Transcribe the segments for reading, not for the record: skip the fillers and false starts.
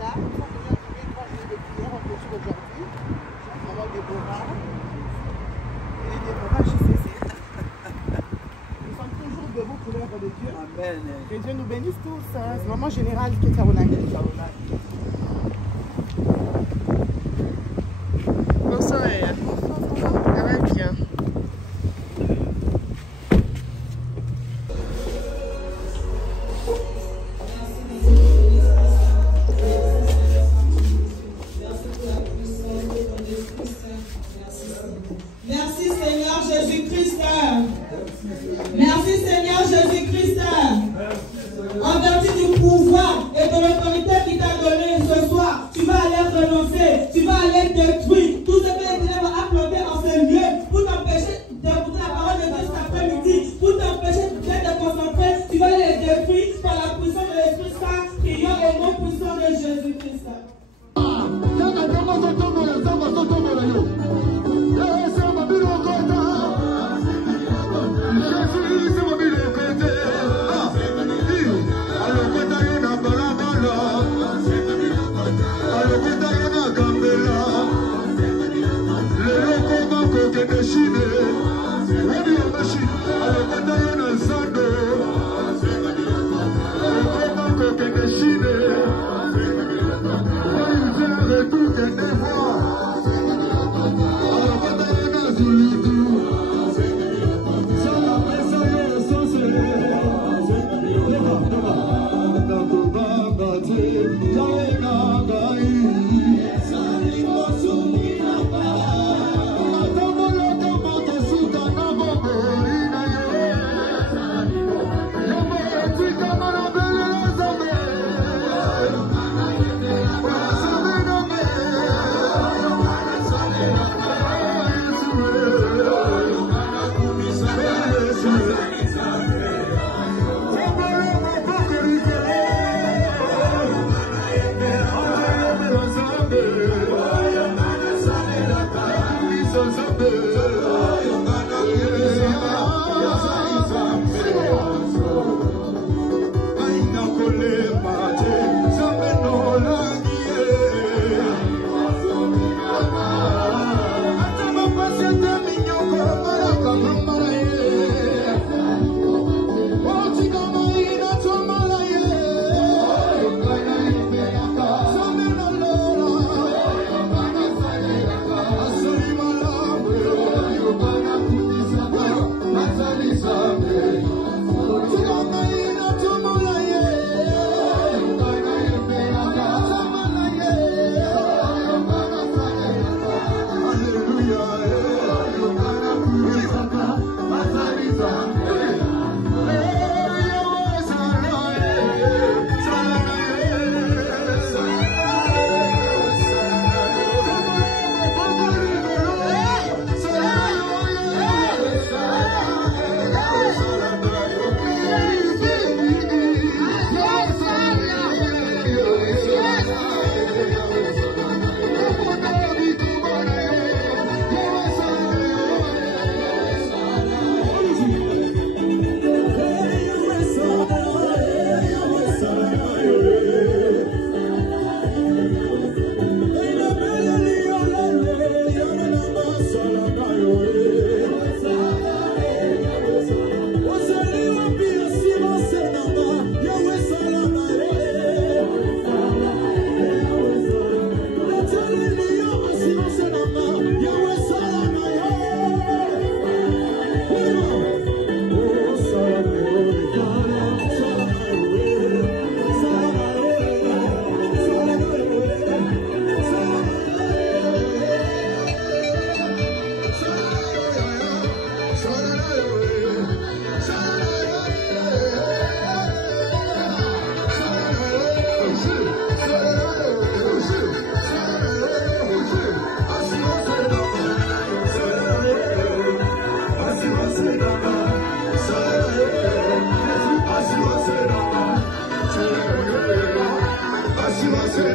Canada. Nous sommes venus accueillir 3 jours de prière en clôture aujourd'hui. Maman Déborah et Déborah JCC. Nous sommes toujours debout pour l'œuvre de Dieu. Amen. Que Dieu nous bénisse tous. C'est maman générale qui est Kaonanga. Bonsoir, ça va bien. Merci Seigneur Jésus-Christ. Merci Seigneur Jésus-Christ. En vertu du pouvoir et de l'autorité qui t'a donné ce soir, tu vas aller renoncer, tu vas aller détruire tout ce que les ténèbres a planté en ce lieu pour t'empêcher d'écouter la parole de Dieu cet après-midi, pour t'empêcher de te concentrer, tu vas les détruire par la puissance de l'Esprit Saint, priant au nom puissant de Jésus-Christ. Así va a ser,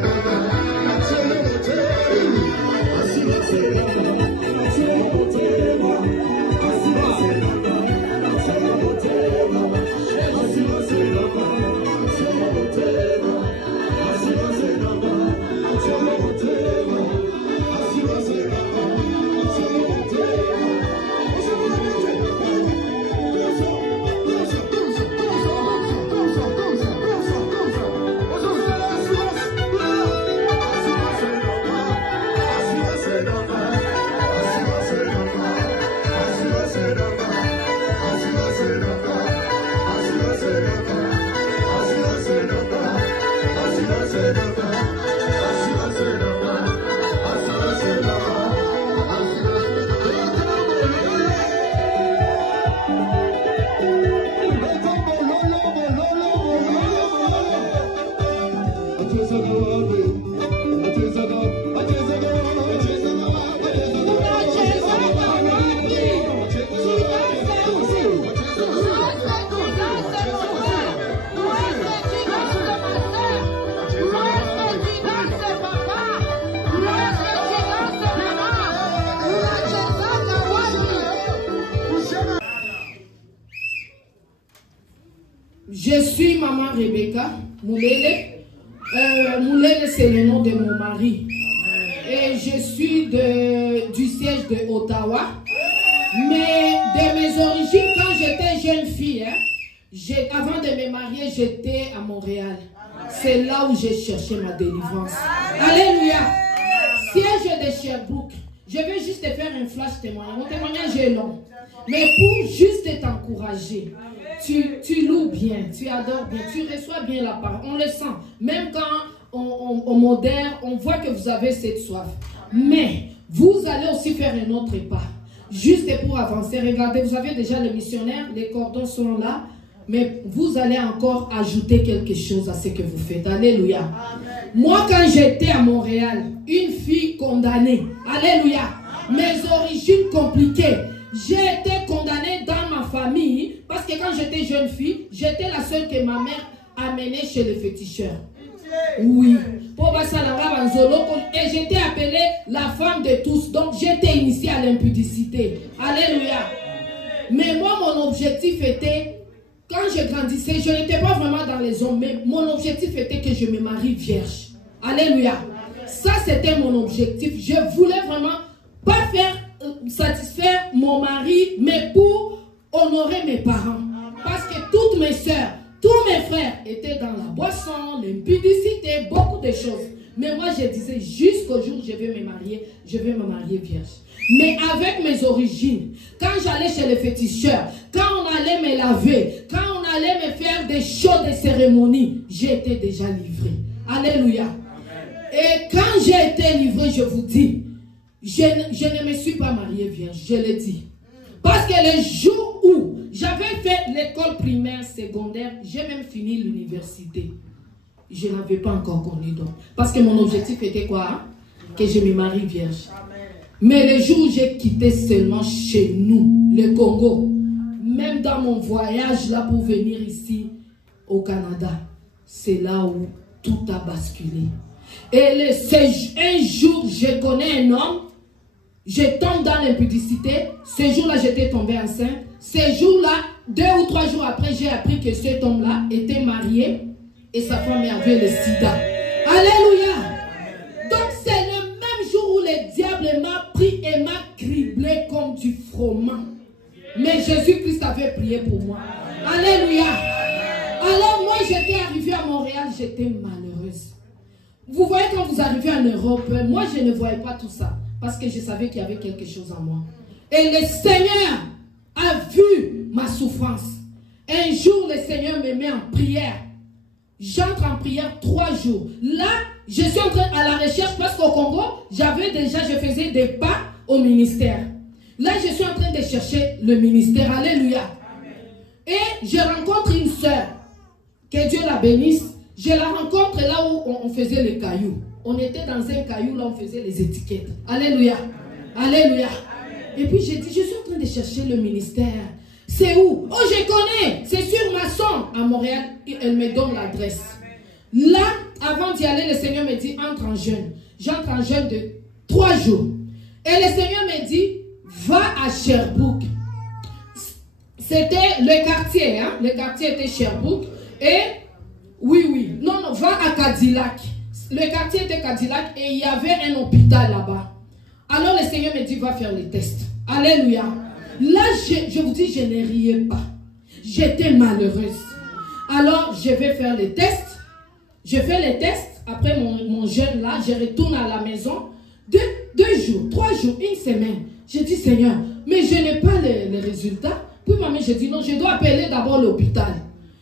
Je suis maman Rebecca Moulele. Moulele, c'est le nom de mon mari. Et je suis du siège de Ottawa. Mais de mes origines, quand j'étais jeune fille, avant de me marier, j'étais à Montréal. C'est là où j'ai cherché ma délivrance. Alléluia. Siège de Sherbrooke. Je vais juste te faire un flash témoignage. Mon témoignage est long. Mais pour juste t'encourager, tu loues bien, tu adores bien, tu reçois bien la parole. On le sent. Même quand on modère, on voit que vous avez cette soif. Mais vous allez aussi faire un autre pas. Juste pour avancer. Regardez, vous avez déjà le missionnaire, les cordons sont là. Mais vous allez encore ajouter quelque chose à ce que vous faites. Alléluia. Amen. Moi, quand j'étais à Montréal, une fille condamnée. Alléluia. Mes origines compliquées. J'ai été condamnée dans ma famille parce que quand j'étais jeune fille, j'étais la seule que ma mère amenait chez le féticheur. Oui. Et j'étais appelée la femme de tous. Donc j'étais initiée à l'impudicité. Alléluia. Mais moi, mon objectif était, quand je grandissais, je n'étais pas vraiment dans les hommes, mais mon objectif était que je me marie vierge. Alléluia. Ça, c'était mon objectif. Je voulais vraiment pas faire satisfaire mon mari, mais pour honorer mes parents. Parce que toutes mes soeurs, tous mes frères étaient dans la boisson, l'impudicité, beaucoup de choses. Mais moi, je disais, jusqu'au jour où je vais me marier vierge. Mais avec mes origines, quand j'allais chez les féticheurs, quand on allait me laver, quand on allait me faire des shows de cérémonie, j'étais déjà livrée. Alléluia. Amen. Et quand j'ai été livrée, je vous dis, je ne me suis pas mariée vierge, je l'ai dit. Parce que le jour où j'avais fait l'école primaire, secondaire, j'ai même fini l'université. Je n'avais pas encore connu donc. Parce que mon objectif était quoi? Que je me marie vierge. Mais le jour où j'ai quitté seulement chez nous, le Congo, même dans mon voyage là pour venir ici au Canada, c'est là où tout a basculé. Et un jour, je connais un homme, je tombe dans l'impudicité. Ce jour-là, j'étais tombée enceinte. Ce jour-là, 2 ou 3 jours après, j'ai appris que cet homme-là était marié et sa femme avait le sida. Alléluia! Donc c'est le même jour où le diable m'a pris et m'a criblé comme du froment. Mais Jésus-Christ avait prié pour moi. Alléluia! Alors moi, j'étais arrivée à Montréal, j'étais malheureuse. Vous voyez, quand vous arrivez en Europe, moi, je ne voyais pas tout ça. Parce que je savais qu'il y avait quelque chose en moi. Et le Seigneur a vu ma souffrance. Un jour, le Seigneur me met en prière. J'entre en prière 3 jours. Là, je suis en train à la recherche parce qu'au Congo, je faisais des pas au ministère. Là, je suis en train de chercher le ministère. Alléluia. Et je rencontre une sœur. Que Dieu la bénisse. Je la rencontre là où on faisait les cailloux. On était dans un caillou, là on faisait les étiquettes. Alléluia. Alléluia. Et puis j'ai dit, je suis en train de chercher le ministère. C'est où? Oh, je connais. C'est sur Masson à Montréal. Elle me donne l'adresse. Là, avant d'y aller, le Seigneur me dit, entre en jeûne. J'entre en jeûne de 3 jours. Et le Seigneur me dit, va à Sherbrooke. C'était le quartier, hein? Le quartier était Sherbrooke. Et, oui. Non, va à Cadillac. Le quartier était Cadillac et il y avait un hôpital là-bas. Alors le Seigneur me dit, va faire les tests. Alléluia. Là, je vous dis, je ne riais pas. J'étais malheureuse. Alors, je vais faire les tests. Je fais les tests. Après mon jeûne là, je retourne à la maison. 2 jours, 3 jours, 1 semaine. Je dis, Seigneur, mais je n'ai pas les résultats. Puis maman, je dis, non, je dois appeler d'abord l'hôpital.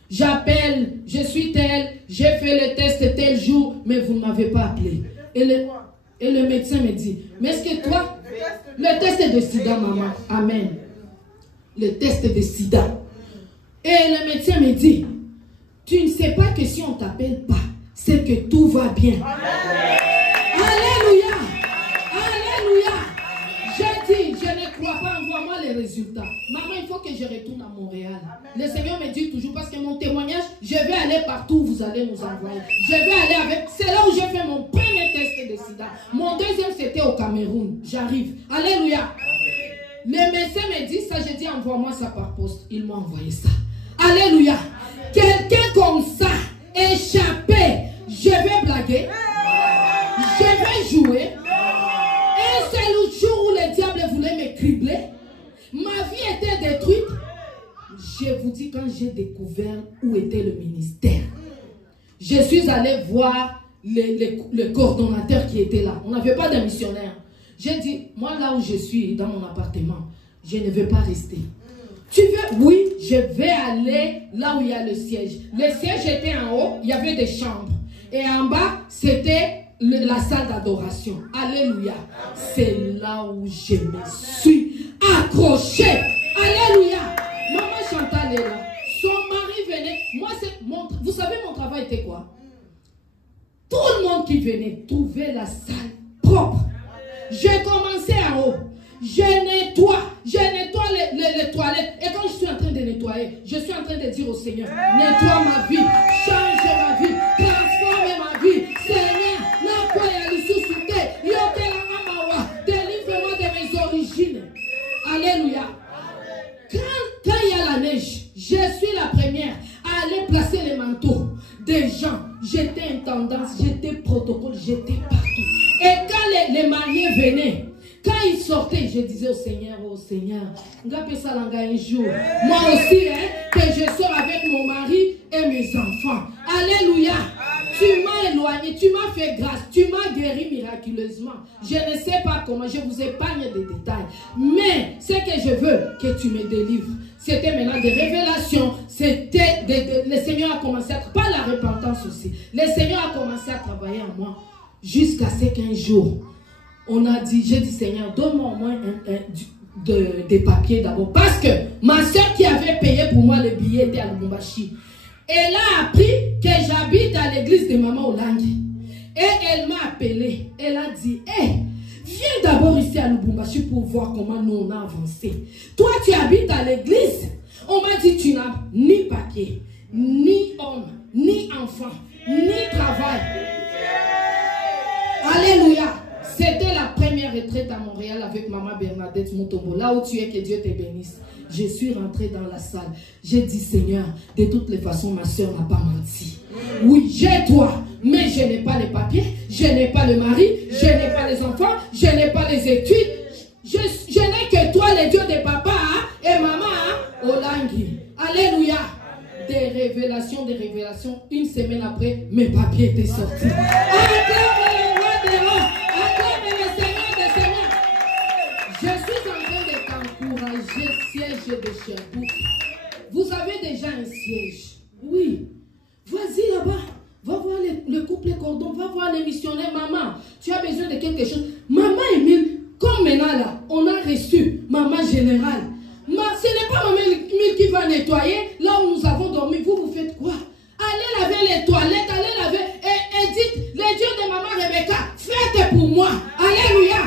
J'appelle, je suis tel, j'ai fait le test tel jour, mais vous ne m'avez pas appelé. Et le médecin me dit, mais est-ce que toi, le test de sida, maman, amen. Le test de sida. Et le médecin me dit, tu ne sais pas que si on ne t'appelle pas, c'est que tout va bien. Amen. Alléluia. Alléluia. J'ai dit, je ne crois pas, envoie-moi les résultats. Maman, il faut que je retourne à Montréal. Le Seigneur me dit toujours, parce que mon témoignage, je vais aller partout où vous allez nous envoyer. Je vais aller avec, c'est là où j'ai fait mon premier test de sida. Mon deuxième, c'était au Cameroun. J'arrive. Alléluia. Le médecin me dit ça, j'ai dit, envoie-moi ça par poste. Il m'a envoyé ça. Alléluia. Quelqu'un comme ça, échappé, je vais blaguer, je vais jouer. Et c'est le jour où le diable voulait me cribler. Ma vie était détruite. Je vous dis, quand j'ai découvert où était le ministère, je suis allé voir le coordonnateur qui était là. On n'avait pas de missionnaire. J'ai dit, moi là où je suis, dans mon appartement, je ne vais pas rester. Tu veux? Oui, je vais aller là où il y a le siège. Le siège était en haut, il y avait des chambres. Et en bas, c'était la salle d'adoration. Alléluia. C'est là où je me suis accroché. Alléluia. Maman Chantal est là. Son mari venait. Moi, vous savez, mon travail était quoi? Tout le monde qui venait trouver la salle propre. J'ai commencé en haut. Je nettoie les toilettes. Et quand je suis en train de nettoyer, je suis en train de dire au Seigneur, nettoie ma vie, change ma vie, transforme ma vie. Seigneur, délivre-moi de mes origines. Alléluia. Quand il y a la neige, je suis la première à aller placer les manteaux des gens. J'étais intendance, j'étais protocole, j'étais partout. Et quand les mariés venaient, quand ils sortaient, je disais au Seigneur, un jour, moi aussi, que je sors avec mon mari et mes enfants. Alléluia. Tu m'as éloigné, tu m'as fait grâce, tu m'as guéri miraculeusement. Je ne sais pas comment, je vous épargne des détails. Mais ce que je veux, que tu me délivres. C'était maintenant des révélations. C'était le Seigneur a commencé à... Pas la repentance aussi. Le Seigneur a commencé à travailler en moi. Jusqu'à ce qu'un jour, on a dit, j'ai dit, Seigneur, donne-moi au moins des papiers d'abord. Parce que ma soeur qui avait payé pour moi le billet était à Lubumbashi. Elle a appris que j'habite à l'église de Maman Olangi. Et elle m'a appelé. Elle a dit, hey, viens d'abord ici à Lubumbashi pour voir comment nous on a avancé. Toi, tu habites à l'église. On m'a dit, tu n'as ni papier, ni homme, ni enfant, ni travail. Alléluia. C'était la première retraite à Montréal avec Maman Bernadette Mutombo. Là où tu es, que Dieu te bénisse. Je suis rentrée dans la salle. J'ai dit, Seigneur, de toutes les façons, ma soeur n'a pas menti. Oui, j'ai toi, mais je n'ai pas les papiers, je n'ai pas le mari, je n'ai pas les enfants, je n'ai pas les études. Je n'ai que toi, le Dieu de papa et maman Olangi. Alléluia. Des révélations. Une semaine après, mes papiers étaient sortis. Je suis en train de t'encourager, siège de Sherbrooke. Vous avez déjà un siège. Oui. Vas-y là-bas. Va voir le couple cordon. Va voir les missionnaires. Maman, tu as besoin de quelque chose. Maman Emile, comme maintenant là, on a reçu Maman Générale. Ce n'est pas Maman Emile qui va nettoyer là où nous avons dormi. Vous faites quoi? Allez laver les toilettes, allez laver. Et dites, le Dieu de Maman Rebecca, faites pour moi. Alléluia.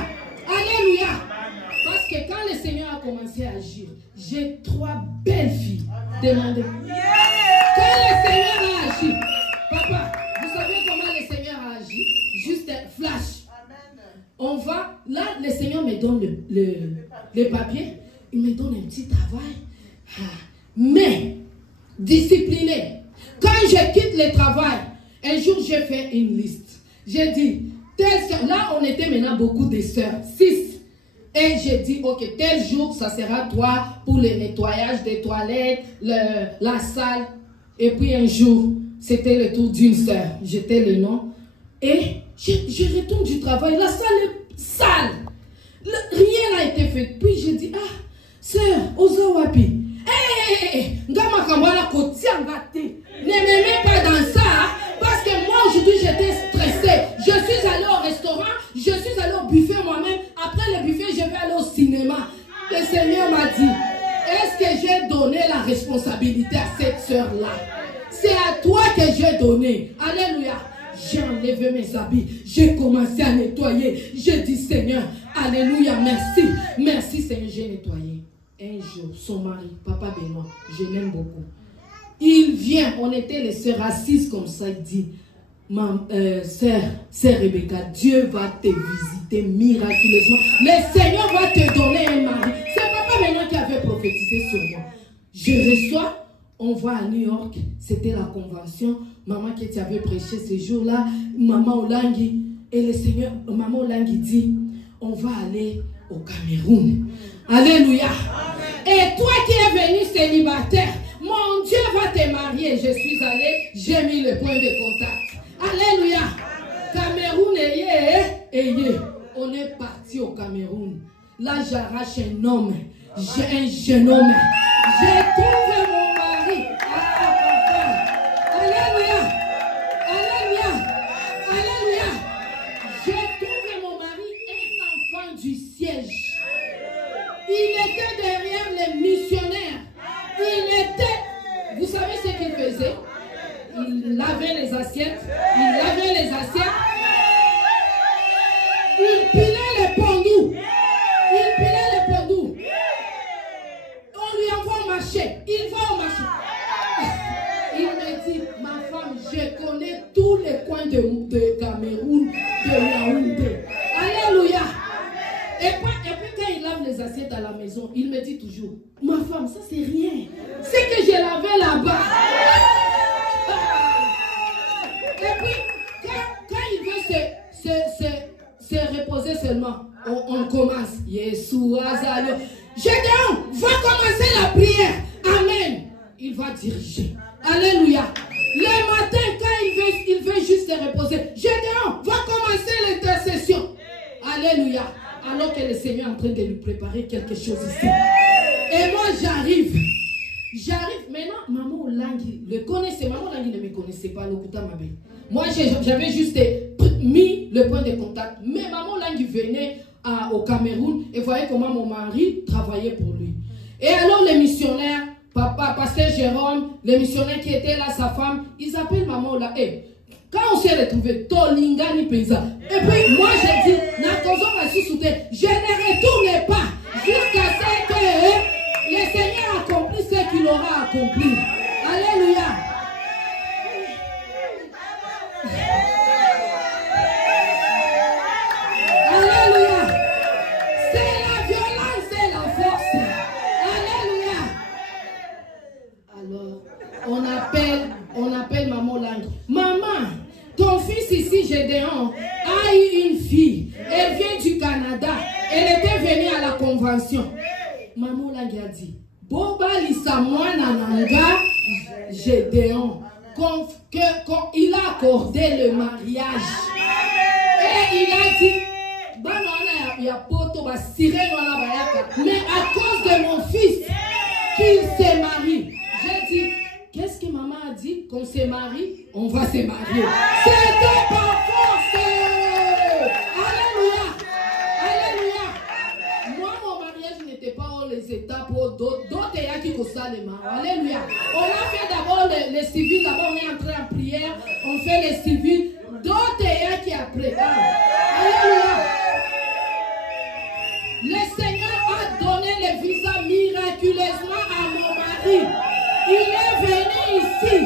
Alléluia. Parce que quand le Seigneur a commencé à agir, j'ai 3 belles filles. Demandez. Quand le Seigneur a agi, papa, vous savez comment le Seigneur a agi? Juste un flash. On va, là, le Seigneur me donne le papier. Il me donne un petit travail. Mais, discipliné. Quand je quitte le travail, un jour j'ai fait une liste. J'ai dit, là on était maintenant beaucoup de sœurs, 6. Et j'ai dit, ok, tel jour, ça sera toi pour le nettoyage des toilettes, la salle. Et puis un jour, c'était le tour d'une sœur. J'étais le nom. Et je retourne du travail. La salle est sale. Rien n'a été fait. Puis j'ai dit, ah, sœur, Ozawapi. Hé, Ne m'aimez pas dans ça, parce que moi aujourd'hui j'étais stressée. Je suis allée au restaurant, je suis allée au buffet moi-même. Après le buffet, je vais aller au cinéma. Le Seigneur m'a dit, est-ce que j'ai donné la responsabilité à cette soeur-là? C'est à toi que j'ai donné. Alléluia. J'ai enlevé mes habits, j'ai commencé à nettoyer. J'ai dit, Seigneur, alléluia, merci. Merci Seigneur, j'ai nettoyé. Un jour, son mari, Papa Benoît, je l'aime beaucoup. Il vient, on était les sœurs assises comme ça, il dit, sœur Rebecca, Dieu va te visiter miraculeusement. Le Seigneur va te donner un mari. C'est Papa Benoît qui avait prophétisé sur moi. Je reçois, on va à New York, c'était la convention. Maman qui avait prêché ce jour-là, Maman Olangi, et le Seigneur, Maman Olangi dit, on va aller au Cameroun. Alléluia. Et toi qui es venu célibataire, mon Dieu va te marier. Je suis allée, j'ai mis le point de contact. Alléluia. Cameroun, on est parti au Cameroun. Là, j'arrache un homme. J'ai un jeune homme. J'ai trouvé mon mari. Alléluia. Alléluia. Alléluia. J'ai trouvé mon mari, un enfant du siège. Il était derrière les missionnaires. Il était, vous savez ce qu'il faisait? Il lavait les assiettes. Il lavait les assiettes. Il pilait les pendous. Il pilait les pendous. On lui envoie au marché. Il va au marché. Il me dit, ma femme, je connais tous les coins de Cameroun, de Yaoundé. Alléluia. Et puis quand il lave les assiettes à la maison, il me dit toujours, ma femme, ça c'est rien. C'est que j'ai lavé là-bas. Et puis, quand il veut se reposer seulement, on commence. Yeshua Zalio. Gédéon, va commencer la prière. Amen. Il va diriger. Alléluia. Le matin, quand il veut juste se reposer, Gédéon, va commencer l'intercession. Alléluia. Alors que le Seigneur est en train de lui préparer quelque chose ici. Et moi, j'arrive. Maintenant, Maman Olangi le connaissait. Maman Olangi ne me connaissait pas, l'Okuta Mabé. Moi, j'avais juste mis le point de contact. Mais Maman Olangi venait au Cameroun et voyait comment mon mari travaillait pour lui. Et alors, les missionnaires, papa, pasteur Jérôme, les missionnaires qui étaient là, sa femme, ils appellent Maman Olangi. Quand on s'est retrouvé, Tolingani Paysa. Et puis moi j'ai dit, je ne retourne pas jusqu'à ce que le Seigneur accomplit ce qu'il aura accompli. Alléluia. Alléluia. C'est la violence, c'est la force. Alléluia. Alors, on appelle Maman Olangi. Maman, ton fils ici, Gédéon, a eu une fille. Elle vient du Canada. Elle était venue à la convention. Maman Olangi a dit, Boba Lissamouana Nanga, Gédéon, il a accordé le mariage. Et il a dit, mais à cause de mon fils, qu'il se marie. J'ai dit, qu'est-ce que maman a dit? Qu'on se marie, on va se marier. C'était par force. Alléluia. Alléluia. Moi, mon mariage n'était pas les étapes d'autres qui Salema. Alléluia. On a fait d'abord les civils, d'abord on est entré en prière, on fait les civils, d'autres qui après. Alléluia. Le Seigneur a donné le visa miraculeusement à mon mari. Il est venu ici.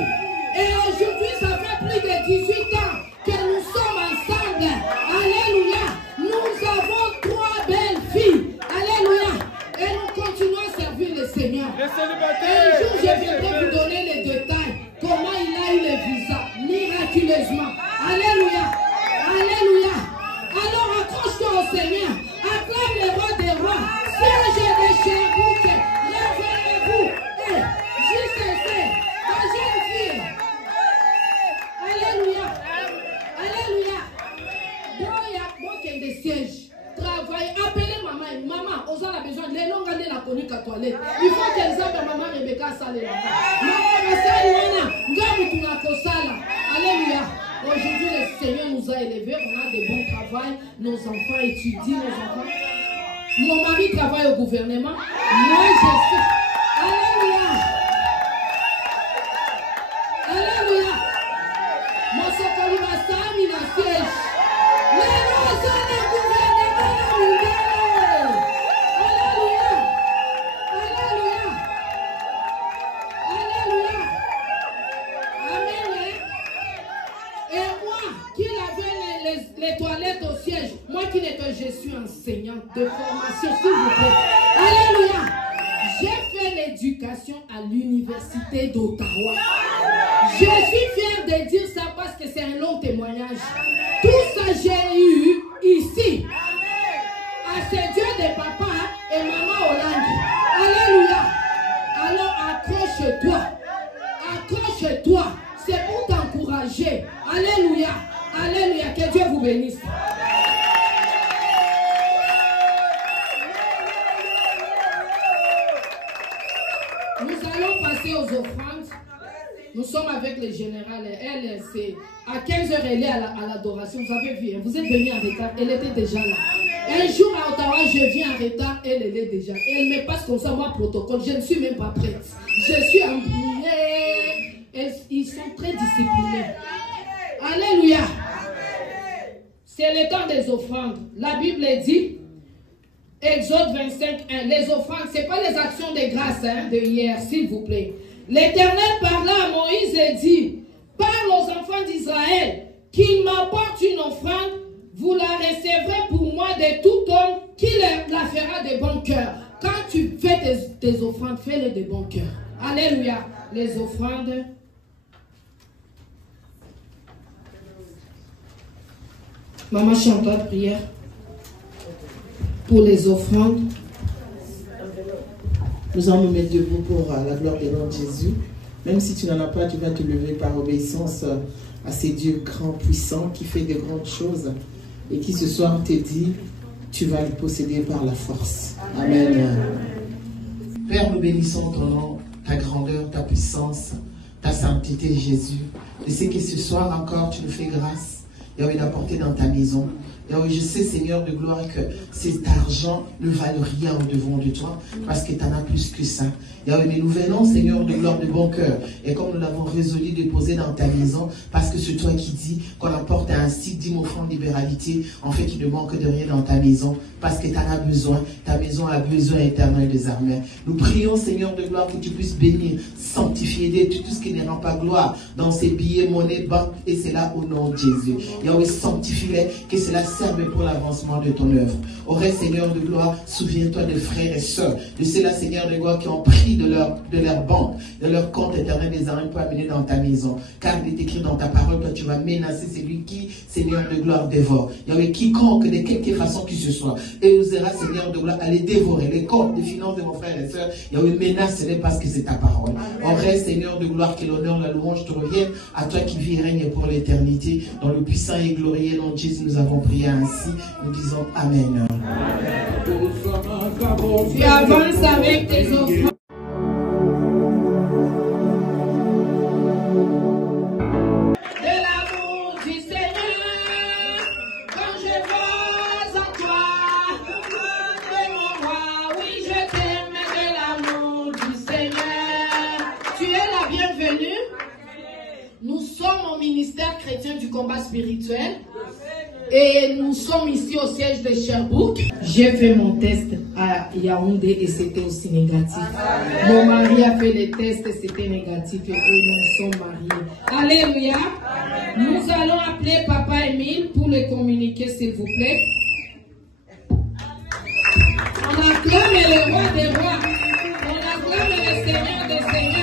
Et aujourd'hui, ça fait plus de 18 ans que nous sommes ensemble. Alléluia. Nous avons 3 belles filles. Alléluia. Et nous continuons à servir le Seigneur. Un jour, je viendrai vous donner les détails. Comment il a eu le visa. Miraculeusement. Alléluia. Alléluia. Alors accroche-toi au Seigneur. Acclame le roi des rois. Siège des Sherbrooke. Lèvez-vous. JCC. Ma jeune fille. Alléluia. Alléluia. Bon, il y a des sièges. Travaille. Appelez maman. Maman, on a besoin de l'élan, on a connu qu'à toilette. Il faut qu'elles aient maman Rebecca Salé là-bas. Alléluia. Aujourd'hui, le Seigneur nous a élevés, on a des bons travails, nos enfants étudient, nos enfants. Mon mari travaille au gouvernement. Moi, je suis. Alléluia. Alléluia. Mon sokoli va s'amener dans le siège. Les gens du gouvernement mondial. Alléluia. Alléluia. Alléluia. Amen. Et moi, qui lavais les toilettes au siège, moi qui nettoie, je suis enseignante de formation, s'il vous plaît. Alléluia. J'ai fait l'éducation à l'université d'Ottawa. Je suis fière de dire ça parce que c'est un long témoignage. Tout ça j'ai eu ici. À ce Dieu de papa et maman Hollande. Alléluia. Alors accroche-toi. Accroche-toi. C'est pour t'encourager. Alléluia. Alléluia. Que Dieu vous bénisse. Nous allons passer aux offrandes. Nous sommes avec le général. Elle, c'est à 15h, elle est à l'adoration. Vous avez vu, hein? Vous êtes venu en retard. Elle était déjà là. Un jour à Ottawa, je viens en retard. Elle est déjà. Elle me passe comme ça, moi, protocole. Je ne suis même pas prête. Je suis embrouillée. Ils sont très disciplinés. Alléluia. C'est le temps des offrandes. La Bible dit, Exode 25:1, les offrandes, ce n'est pas les actions de grâce de hier, s'il vous plaît. L'Éternel parla à Moïse et dit, parle aux enfants d'Israël, qu'ils m'apportent une offrande, vous la recevrez pour moi de tout homme qui la fera de bon cœur. Quand tu fais tes offrandes, fais-les de bon cœur. Alléluia. Les offrandes. Maman chante la prière pour les offrandes. Nous allons nous mettre debout pour la gloire du nom de Jésus. Même si tu n'en as pas, tu vas te lever par obéissance à ces dieux grands, puissants, qui fait de grandes choses et qui ce soir te dit, tu vas le posséder par la force. Amen. Père, nous bénissons ton nom, ta grandeur, ta puissance, ta sainteté, Jésus. Je sais que ce soir encore, tu nous fais grâce. Yahweh, d'apporter dans ta maison. Yahweh, je sais, Seigneur de gloire, que cet argent ne valent rien au-devant de toi, parce que tu en as plus que ça. Yahweh, mais nous venons, Seigneur de gloire, de bon cœur. Et comme nous l'avons résolu de poser dans ta maison, parce que c'est toi qui dis qu'on apporte ainsi 10 000 francs de libéralité, en fait, il ne manque de rien dans ta maison, parce que tu en as besoin. Ta maison a besoin éternel des armées. Nous prions, Seigneur de gloire, que tu puisses bénir, sanctifier, aider tout ce qui ne rend pas gloire dans ces billets, monnaies, banques, et c'est là au nom de Jésus. Yahweh, sanctifie-les, que cela serve pour l'avancement de ton œuvre. Au reste, Seigneur de gloire, souviens-toi des frères et sœurs, de ceux-là, Seigneur de gloire, qui ont pris de leur banque, de leur compte éternel des armes pour amener dans ta maison. Car il est écrit dans ta parole que tu vas menacer celui qui, Seigneur de gloire, dévore. Yahweh, quiconque, de quelque façon que ce soit, et osera, Seigneur de gloire, aller dévorer les comptes des finances de mon frère et sœurs, Yahweh, menace-les parce que c'est ta parole. Au reste, Seigneur de gloire, que l'honneur, la louange te reviennent à toi qui vis et règne pour l'éternité. Dans le puissant et glorieux nom de Jésus, nous avons prié ainsi. Nous disons Amen. Tu avances avec tes offrandes. Ministère chrétien du combat spirituel et nous sommes ici au siège de Sherbrooke. J'ai fait mon test à Yaoundé et c'était aussi négatif. Mon mari a fait les tests et c'était négatif et nous sommes mariés. Alléluia. Nous allons appeler Papa Émile pour le communiquer, s'il vous plaît. On acclame le roi des rois. On acclame le Seigneur des seigneurs.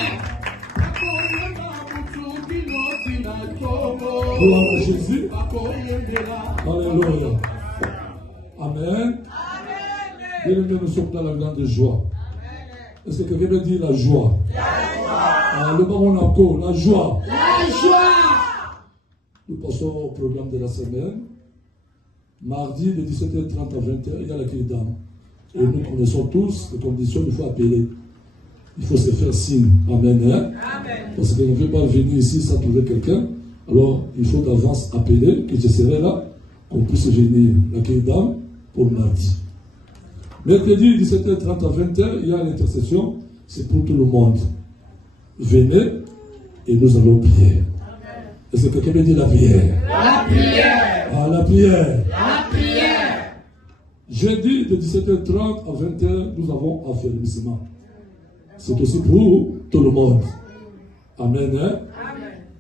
Gloire à Jésus. Alléluia. Amen. Bien-aimés, nous sommes dans la grande joie. Est-ce que quelqu'un veut dire la joie? Le moment encore, la joie. La joie. Nous passons au programme de la semaine. Mardi de 17h30 à 20h, il y a la clé d'âme. Et nous connaissons tous les conditions, il faut appeler. Il faut se faire signe. Amen. Hein? Amen. Parce qu'on ne veut pas venir ici sans trouver quelqu'un. Alors, il faut d'avance appeler que je serai là, qu'on puisse venir l'accueil d'âme pour mardi. Mercredi, 17h30 à 20h, il y a l'intercession. C'est pour tout le monde. Venez et nous allons prier. Est-ce que quelqu'un me dit la prière? La prière. Ah, la prière. La prière. Jeudi, de 17h30 à 20h, nous avons affermissement. C'est aussi pour tout le monde. Amen. Hein?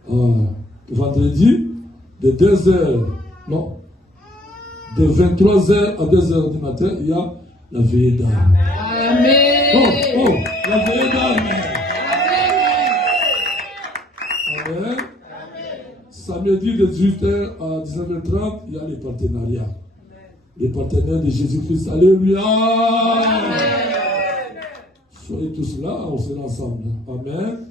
Amen. Vendredi, de 2h, non, de 23h à 2h du matin, il y a la veillée d'âme. Amen. Oh, la veillée d'âme. Amen. Samedi, de 18h à 19h30, il y a les partenariats. Les partenaires de Jésus-Christ. Alléluia. Soyez tous là, on sera ensemble. Amen.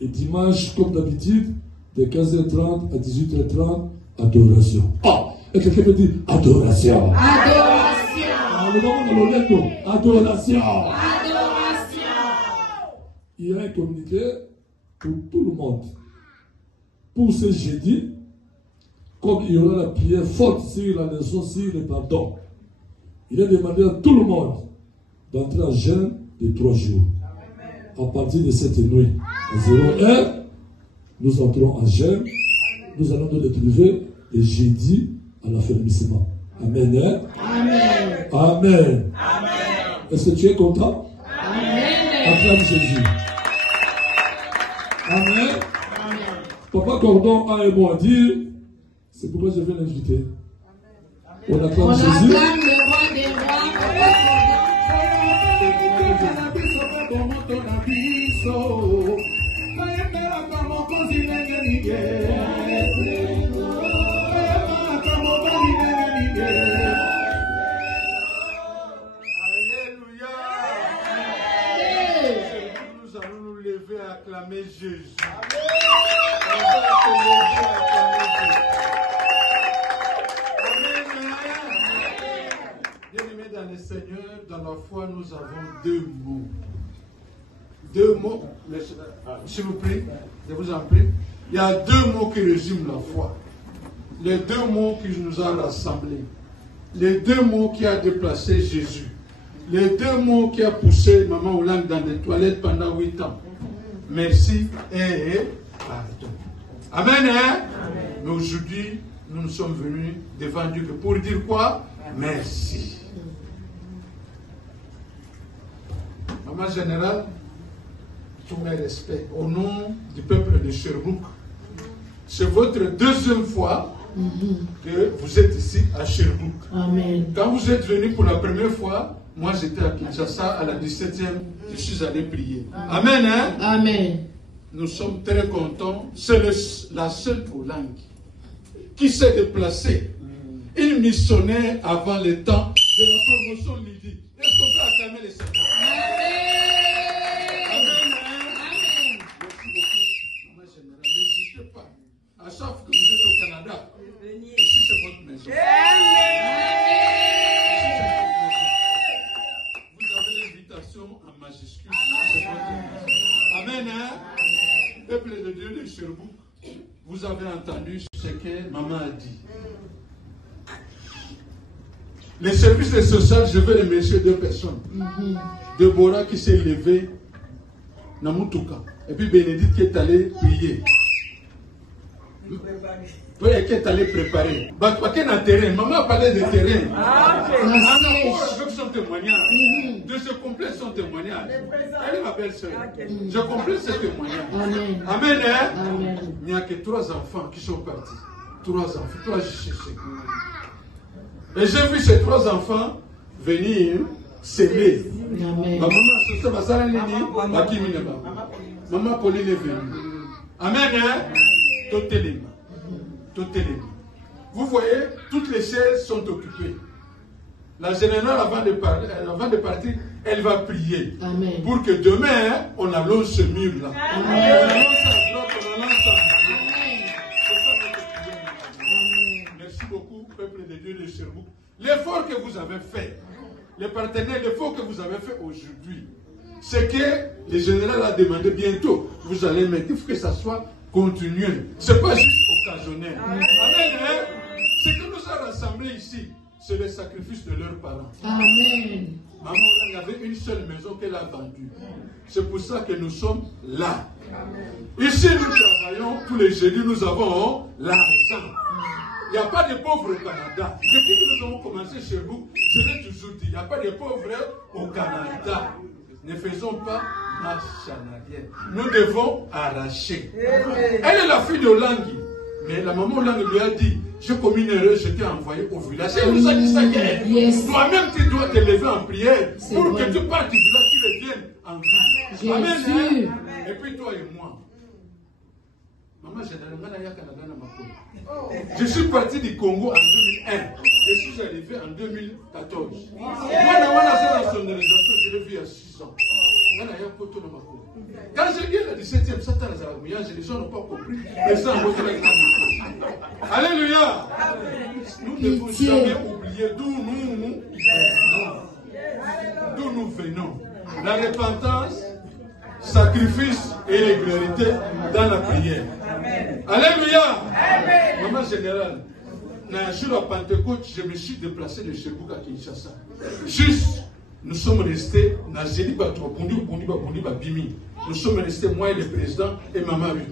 Et dimanche, comme d'habitude, de 15h30 à 18h30, adoration. Oh, et quelqu'un me dit adoration. Adoration. Adoration. Adoration. Il y a un communiqué pour tout le monde. Pour ce jeudi, comme il y aura la prière forte sur la leçon, sur le pardon, il est demandé à tout le monde d'entrer en jeûne de 3 jours. À partir de cette nuit, à 0h, nous entrons en jeûne. Nous allons nous retrouver le jeudi à l'affermissement. Amen. Hein? Amen. Amen. Amen. Est-ce que tu es content? Amen. Acclame Jésus. Amen. Papa Cordon a un mot à dire. C'est pourquoi je vais l'inviter. On acclame Jésus. On acclame le roi des rois. Nous allons nous lever à acclamer Jésus. Bien-aimés dans le Seigneur, dans la foi, nous avons 2 mots. 2 mots, s'il vous plaît, je vous en prie. Il y a 2 mots qui résument la foi. Les 2 mots qui nous ont rassemblés. Les 2 mots qui ont déplacé Jésus. Les 2 mots qui ont poussé Maman Oulang dans les toilettes pendant 8 ans. Merci et pardon. Amen, hein? Amen. Mais aujourd'hui, nous sommes venus devant Dieu pour dire quoi? Merci. Maman Générale, tous mes respects, au nom du peuple de Sherbrooke, c'est votre 2e fois que vous êtes ici à Sherbrooke. Amen. Quand vous êtes venu pour la première fois, moi j'étais à Kinshasa à la 17e, je suis allé prier. Amen, hein? Amen. Nous sommes très contents. C'est la seule Oulang qui s'est déplacée. Une missionnaire avant le temps de la promotion Lydie. Est-ce qu'on peut acclamer les Seigneurs? Amen. Merci beaucoup, Maman Générale. N'hésitez pas. À chaque fois que vous êtes au Canada, ici c'est votre maison. Vous avez l'invitation en majuscule. C'est votre maison. Amen. Hein? Peuple de Dieu de Sherbrooke, vous avez entendu ce que maman a dit. Les services de social, je vais remercier 2 personnes. Deborah qui s'est levée, Namutouka, et puis Bénédicte qui est allée prier. Qui est allée préparer. Maman a parlé de terrain. Avec son témoignage. De ce complet son témoignage. Elle est ma belle-sœur. Je complète ce témoignage. Amen. Amen. Il n'y a que 3 enfants qui sont partis. 3 enfants. 3 cherchés. Et j'ai vu ces 3 enfants venir s'aimer. Maman Pauline est venue. Amen. Totéléma. Vous voyez, toutes les chaises sont occupées. La générale, avant de partir, elle va prier. Amen. Pour que demain, on allonge ce mur-là. On allonge à droite, on allonge à gauche. Merci beaucoup, peuple de Dieu de Sherbrooke. L'effort que vous avez fait les partenaires, l'effort que vous avez fait aujourd'hui, c'est que le général a demandé bientôt, vous allez mettre, il faut que ça soit continuel. Ce n'est pas juste occasionnel. Amen. Hein? Ce que nous a rassemblés ici, c'est le sacrifice de leurs parents. Amen. Maman, il y avait une seule maison qu'elle a vendue. C'est pour ça que nous sommes là. Ici, nous travaillons tous les jeudis, nous avons l'argent. Il n'y a pas de pauvres au Canada. Depuis que nous avons commencé chez vous, je l'ai toujours dit, il n'y a pas de pauvres au Canada. Ne faisons pas marche en arrière. Nous devons arracher. Elle est la fille de Langui. Mais la maman Langui lui a dit, j'ai commis une erreur, je t'ai envoyé au village. Elle nous a dit ça hier. Toi-même, tu dois te lever en prière pour que tu partes du village, tu reviennes en vie. Amen. Et puis toi et moi. Maman, je suis parti du Congo en 2001. Je suis arrivé en 2014. Moi, la sonorisation, je l'ai vu il y a 6 ans. Quand j'ai dit la 17e, Satan les gens n'ont pas compris. Alléluia. Nous ne devons jamais oublier d'où nous venons. La repentance, sacrifice et régularité dans la prière. Alléluia. Maman générale, dans le jour de Pentecôte, je me suis déplacé de Chebouka à Kinshasa. Juste, nous sommes restés dans nous sommes restés, moi et le président et maman 8.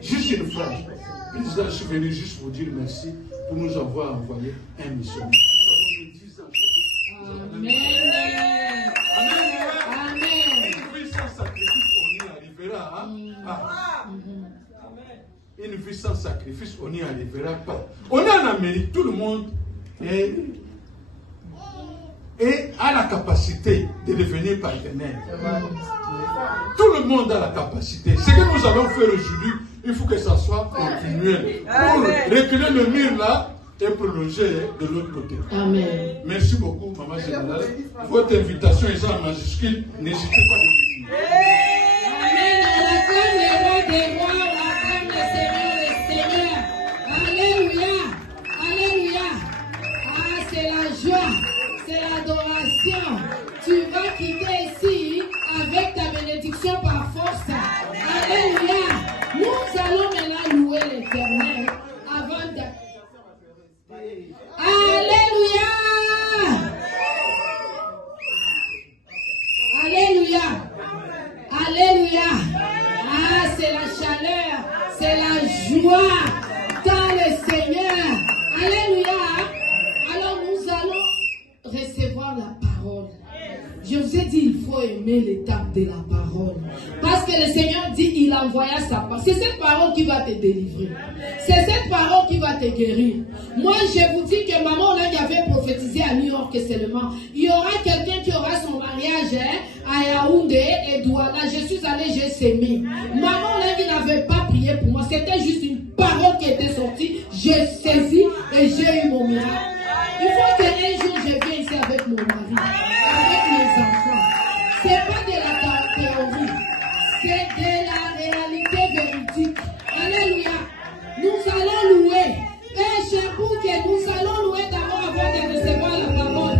Juste une phrase. Président, je suis venu juste vous dire merci pour nous avoir envoyé un missionnaire. Amen. Amen. Une vie sans sacrifice, on y arrivera. Une vie sans sacrifice, on n'y arrivera pas. On est en Amérique, tout le monde a la capacité de devenir partenaire. Tout le monde a la capacité. Ce que nous allons faire aujourd'hui, il faut que ça soit continuel. Pour reculer le mur là et prolonger de l'autre côté. Amen. Merci beaucoup, Maman Générale. Votre invitation est en majuscule. N'hésitez pas à venir. Amen. On acclame les rois des rois, on acclame les seigneurs des seigneurs. Alléluia. Alléluia. Ah, c'est la joie. C'est l'adoration. Tu vas quitter ici avec ta bénédiction par force. Alléluia. Nous allons maintenant louer l'Éternel avant de... Alléluia. Alléluia. Alléluia. Ah, c'est la chaleur. C'est la joie dans le Seigneur. Alléluia. Alors nous allons recevoir la parole. Je vous ai dit, il faut aimer l'étape de la parole. Parce que le Seigneur dit, il envoya sa parole. C'est cette parole qui va te délivrer. C'est cette parole qui va te guérir. Moi, je vous dis que maman Olengi avait prophétisé à New York seulement. Il y aura quelqu'un qui aura son mariage à Yaoundé et Douala. Je suis allée, j'ai sémé. Maman Olengi n'avait pas prié pour moi. C'était juste une parole qui était sortie. J'ai saisi et j'ai eu mon miracle. Il faut qu'un jour je vienne ici avec mon mari, avec mes enfants. Ce n'est pas de la théorie, c'est de la réalité véridique. Alléluia. Nous allons louer. Et j'avoue que nous allons louer d'abord avant de recevoir la parole.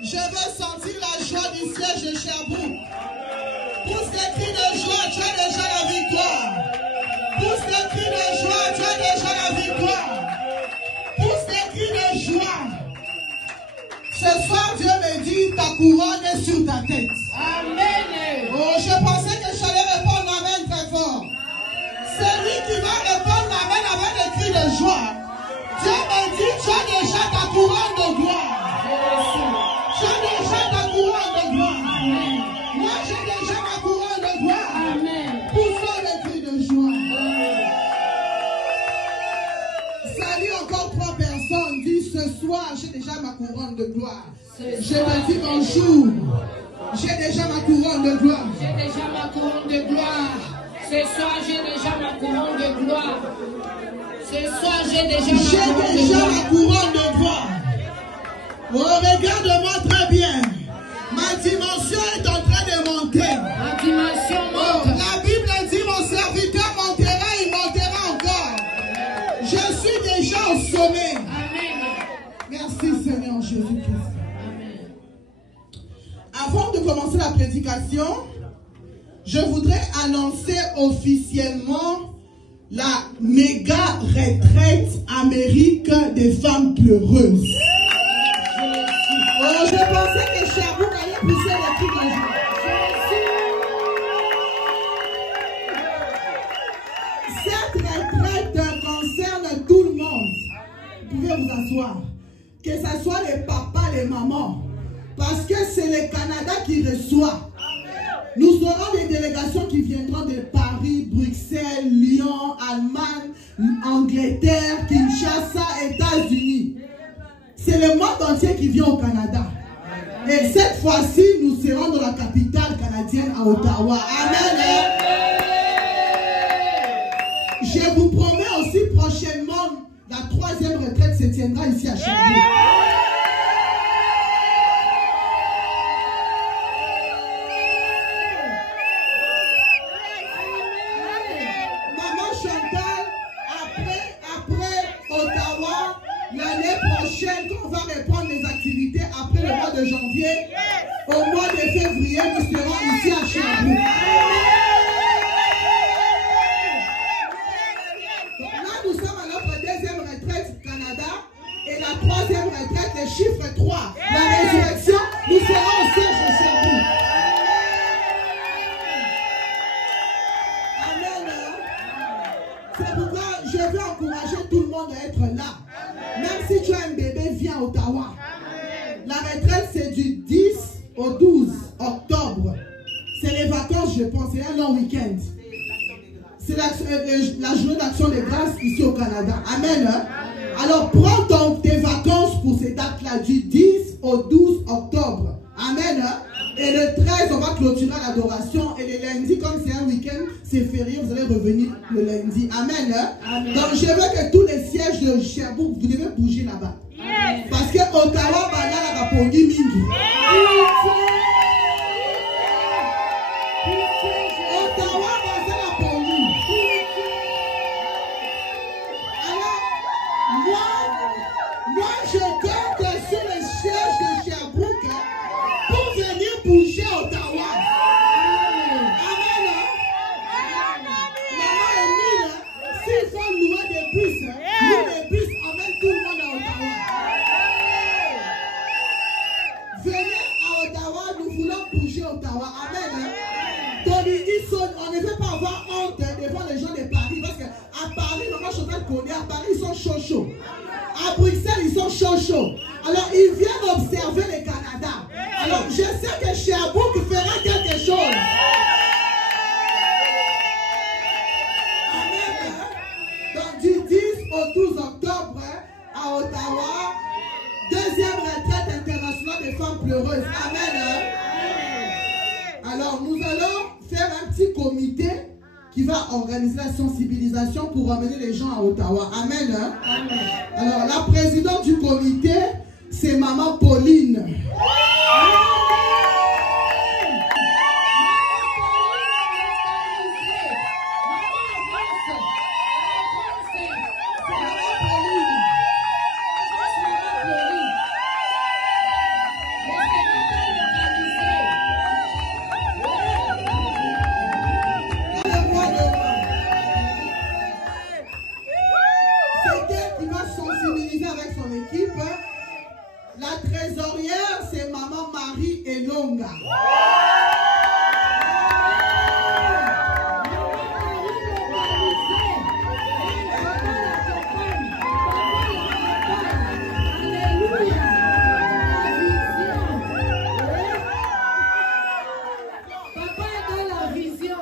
Je veux sentir la joie du siège de Cherbourg. Pousse des cris de joie, tu as déjà la victoire. Pousse des cris de joie, tu as déjà la victoire. Pousse des cris de joie. Ce soir, Dieu me dit, ta couronne est sur ta tête. Amen. Oh, je pensais que j'allais répondre amen très fort. Celui qui va répondre amen avec des cris de joie. Dieu me dit, tu as déjà ta couronne de gloire. Tu as déjà ta couronne de gloire. Amen. Moi, j'ai déjà ma couronne de gloire. Amen. Poussons les cris de joie. Salut encore 3 personnes. Dis ce soir, j'ai déjà ma couronne de gloire. Je me dis bonjour. J'ai déjà ma couronne de gloire. J'ai déjà ma couronne de gloire. Ce soir, j'ai déjà ma couronne de gloire. Ce soir, j'ai déjà ma couronne de gloire. Oh, regarde-moi très bien. Ma dimension est en train de monter. Ma dimension monte. Oh, la Bible dit mon serviteur montera, il montera encore. Je suis déjà au sommet. Amen. Merci Seigneur Jésus-Christ. Amen. Avant de commencer la prédication, je voudrais annoncer officiellement la méga retraite Amérique des femmes pleureuses. Oh, je pensais que Cherbourg allait pousser les cris toute la journée. Cette retraite concerne tout le monde. Vous pouvez vous asseoir. Que ce soit les papas, les mamans. Parce que c'est le Canada qui reçoit. Nous aurons des délégations qui viendront de Paris, Bruxelles, Lyon, Allemagne, Angleterre, Kinshasa, États-Unis. C'est le monde entier qui vient au Canada. Et cette fois-ci, nous serons dans la capitale canadienne à Ottawa. Amen. Je vous promets aussi prochainement, la 3e retraite se tiendra ici à Sherbrooke. Maman Chantal, après Ottawa, l'année prochaine, quand on va reprendre les activités après le mois de janvier, au mois de février, nous serons ici à Sherbrooke. Et la 3e retraite, le chiffre 3, la résurrection, nous serons au siège de Sherbrooke. Amen. C'est pourquoi je veux encourager tout le monde à être là. Même si tu as un bébé, viens à Ottawa. La retraite, c'est du 10 au 12 octobre. C'est les vacances, je pense. C'est un long week-end. C'est la journée d'action des grâces ici au Canada. Amen. Alors, prends tes vacances pour ces dates-là, du 10 au 12 octobre. Amen. Et le 13, on va clôturer l'adoration. Et le lundi, comme c'est un week-end, c'est férié, vous allez revenir le lundi. Amen. Amen. Donc, je veux que tous les sièges de Sherbrooke, vous devez bouger là-bas. Yes. Parce que Ottawa, Bala, la Pongi, Mingi. Ottawa, Bala, la Pongi. Moi, je compte sur le siège de Sherbrooke pour venir bouger Ottawa. Amen. Maman Emile, s'il faut louer des bus, nous les bus emmènent tout le monde à Ottawa. Venez à Ottawa, nous voulons bouger Ottawa. Amen. Donc, on ne veut pas avoir honte devant les gens de Paris. Parce qu'à Paris, maman Chantal connaît, à Paris, ils sont chauds. À Bruxelles, ils sont chauds. Alors, ils viennent observer le Canada. Alors, je sais que Sherbrooke fera quelque chose. Amen. Donc, du 10 au 12 octobre, à Ottawa, 2e retraite internationale des femmes pleureuses. Amen. Alors, nous allons faire un petit comité qui va organiser la sensibilisation pour amener les gens à Ottawa. Amen. Amen. Alors, la présidente du comité, c'est Maman Pauline. La trésorière, c'est Maman Marie Elonga. Papa est dans la vision.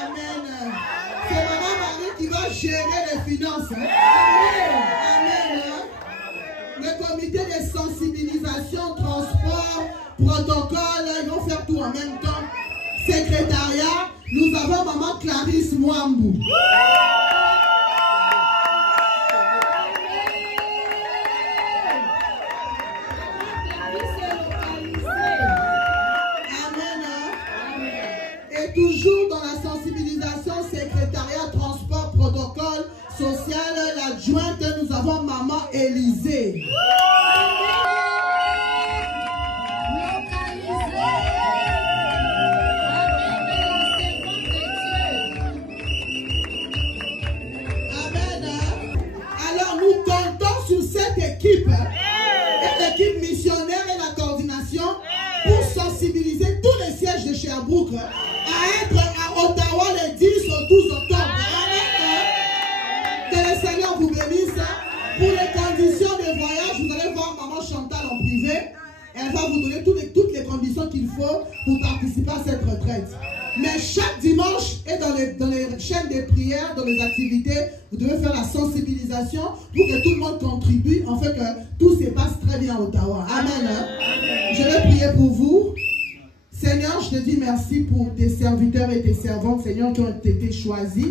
Amen. C'est Maman Marie qui va gérer les finances. Amen. Le comité de sensibilisation, transport, protocole, ils vont faire tout en même temps. Secrétariat, nous avons Maman Clarisse Mwambou. Et toujours dans la sensibilisation, secrétariat, transport, protocole, social, l'adjointe, nous avons Maman Élisée. Amen. Alors nous comptons sur cette équipe, et l'équipe missionnaire et la coordination, sensibiliser tous les sièges de Sherbrooke à être à Ottawa le 10 au 12 octobre. Que le Seigneur vous bénisse. Pour les conditions de voyage, vous allez voir Maman Chantal en privé. Elle va vous donner toutes les conditions qu'il faut pour participer à cette retraite. Mais chaque dimanche et dans les chaînes de prières, dans les activités, vous devez faire la sensibilisation pour que tout le monde contribue, en fait que tout se passe très bien à Ottawa. Amen. Je vais prier pour vous. Seigneur, je te dis merci pour tes serviteurs et tes servantes, Seigneur, qui ont été choisis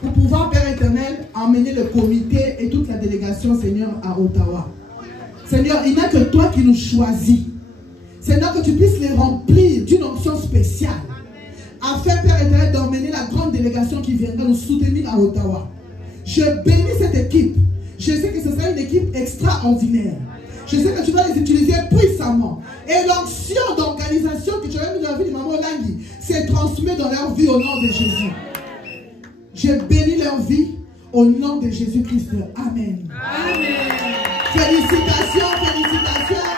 pour pouvoir, Père éternel, emmener le comité et toute la délégation, Seigneur, à Ottawa. Seigneur, il n'y a que toi qui nous choisis. Seigneur, que tu puisses les remplir d'une onction spéciale. Afin, Père éternel, d'emmener la grande délégation qui viendra nous soutenir à Ottawa. Je bénis cette équipe. Je sais que ce sera une équipe extraordinaire. Je sais que tu vas les utiliser puissamment. Et l'onction d'organisation que tu as mis dans la vie de Maman Langui se transmet dans leur vie au nom de Jésus. Je bénis leur vie au nom de Jésus-Christ. Amen. Amen. Félicitations, félicitations.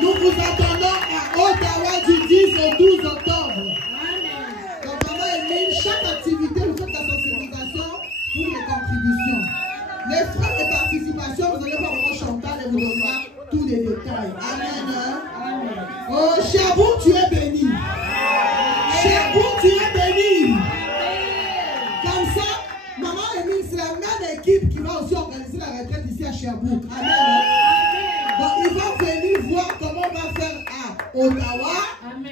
Nous vous attendons à Ottawa du 10 au 12 octobre. Donc, Maman Emile, chaque activité, vous faites la sensibilisation pour les contributions. Les frais de participation, vous allez voir Maman Chantal et vous donnera tous les détails. Amen. Oh, Sherbrooke, tu es béni. Sherbrooke, tu es béni. Comme ça, Maman Emile, c'est la même équipe qui va aussi organiser la retraite ici à Sherbrooke. Amen. Donc, ils vont venir voir comment on va faire à Ottawa.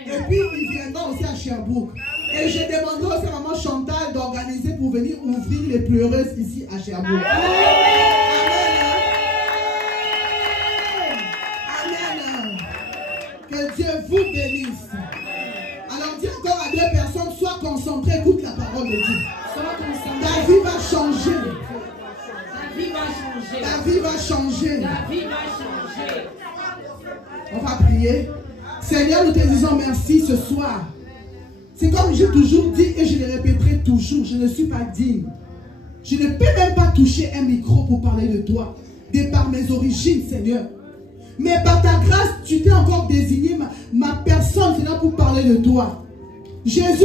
Et puis, ils viendront aussi à Sherbrooke. Et je demanderai aussi à Maman Chantal d'organiser pour venir ouvrir les pleureuses ici à Sherbrooke. Amen. Que Dieu vous bénisse. Alors, dis encore à deux personnes, sois concentré, écoute la parole de Dieu. Ta vie va changer. Ta vie va changer. Ta vie va changer. Ta vie va changer. On va prier. Seigneur, nous te disons merci ce soir. C'est comme j'ai toujours dit et je le répéterai toujours, je ne suis pas digne. Je ne peux même pas toucher un micro pour parler de toi, de par mes origines, Seigneur. Mais par ta grâce, tu t'es encore désigné ma personne, Seigneur, pour parler de toi. Jésus,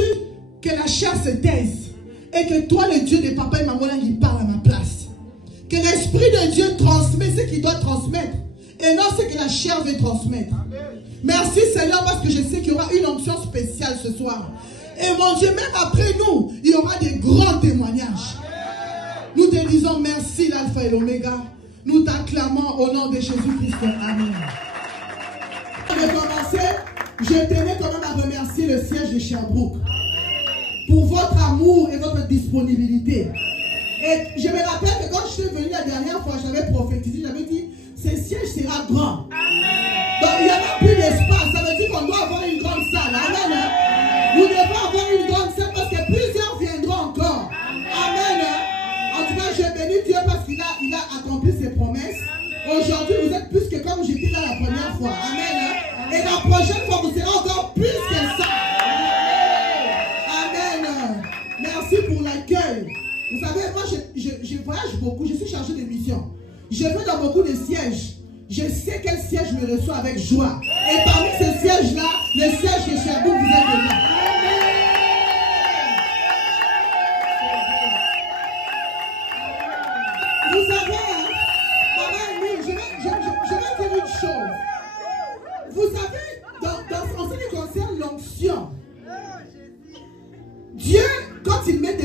que la chair se taise et que toi, le Dieu de papa et maman, il parle à ma place. Que l'Esprit de Dieu transmet ce qu'il doit transmettre et non ce que la chair veut transmettre. Merci Seigneur parce que je sais qu'il y aura une onction spéciale ce soir. Et mon Dieu, même après nous, il y aura des grands témoignages. Nous te disons merci l'alpha et l'oméga. Nous t'acclamons au nom de Jésus-Christ. Amen. Avant de commencer, je tenais quand même à remercier le siège de Sherbrooke pour votre amour et votre disponibilité. Et je me rappelle que quand je suis venu la dernière fois, j'avais prophétisé, j'avais dit, ce siège sera grand. Donc il n'y a plus d'espace, ça veut dire qu'on doit avoir une grande salle. Amen. Nous devons avoir une grande salle parce que plusieurs viendront encore. Amen. En tout cas, je bénis Dieu parce qu'il a accompli ses promesses. Aujourd'hui, vous êtes plus que comme j'étais là la première fois. Amen. Et la prochaine fois, vous serez encore plus que ça. Amen. Merci pour l'accueil. Vous savez, moi, je voyage beaucoup, je suis chargé de mission. Je vais dans beaucoup de sièges. Je sais quel siège me reçoit avec joie. Et parmi ces sièges-là, le siège de Sherbrooke, vous êtes dedans. Vous savez, Maman Emile, je vais dire une chose. Vous savez, en ce qui concerne l'onction, Dieu, quand il met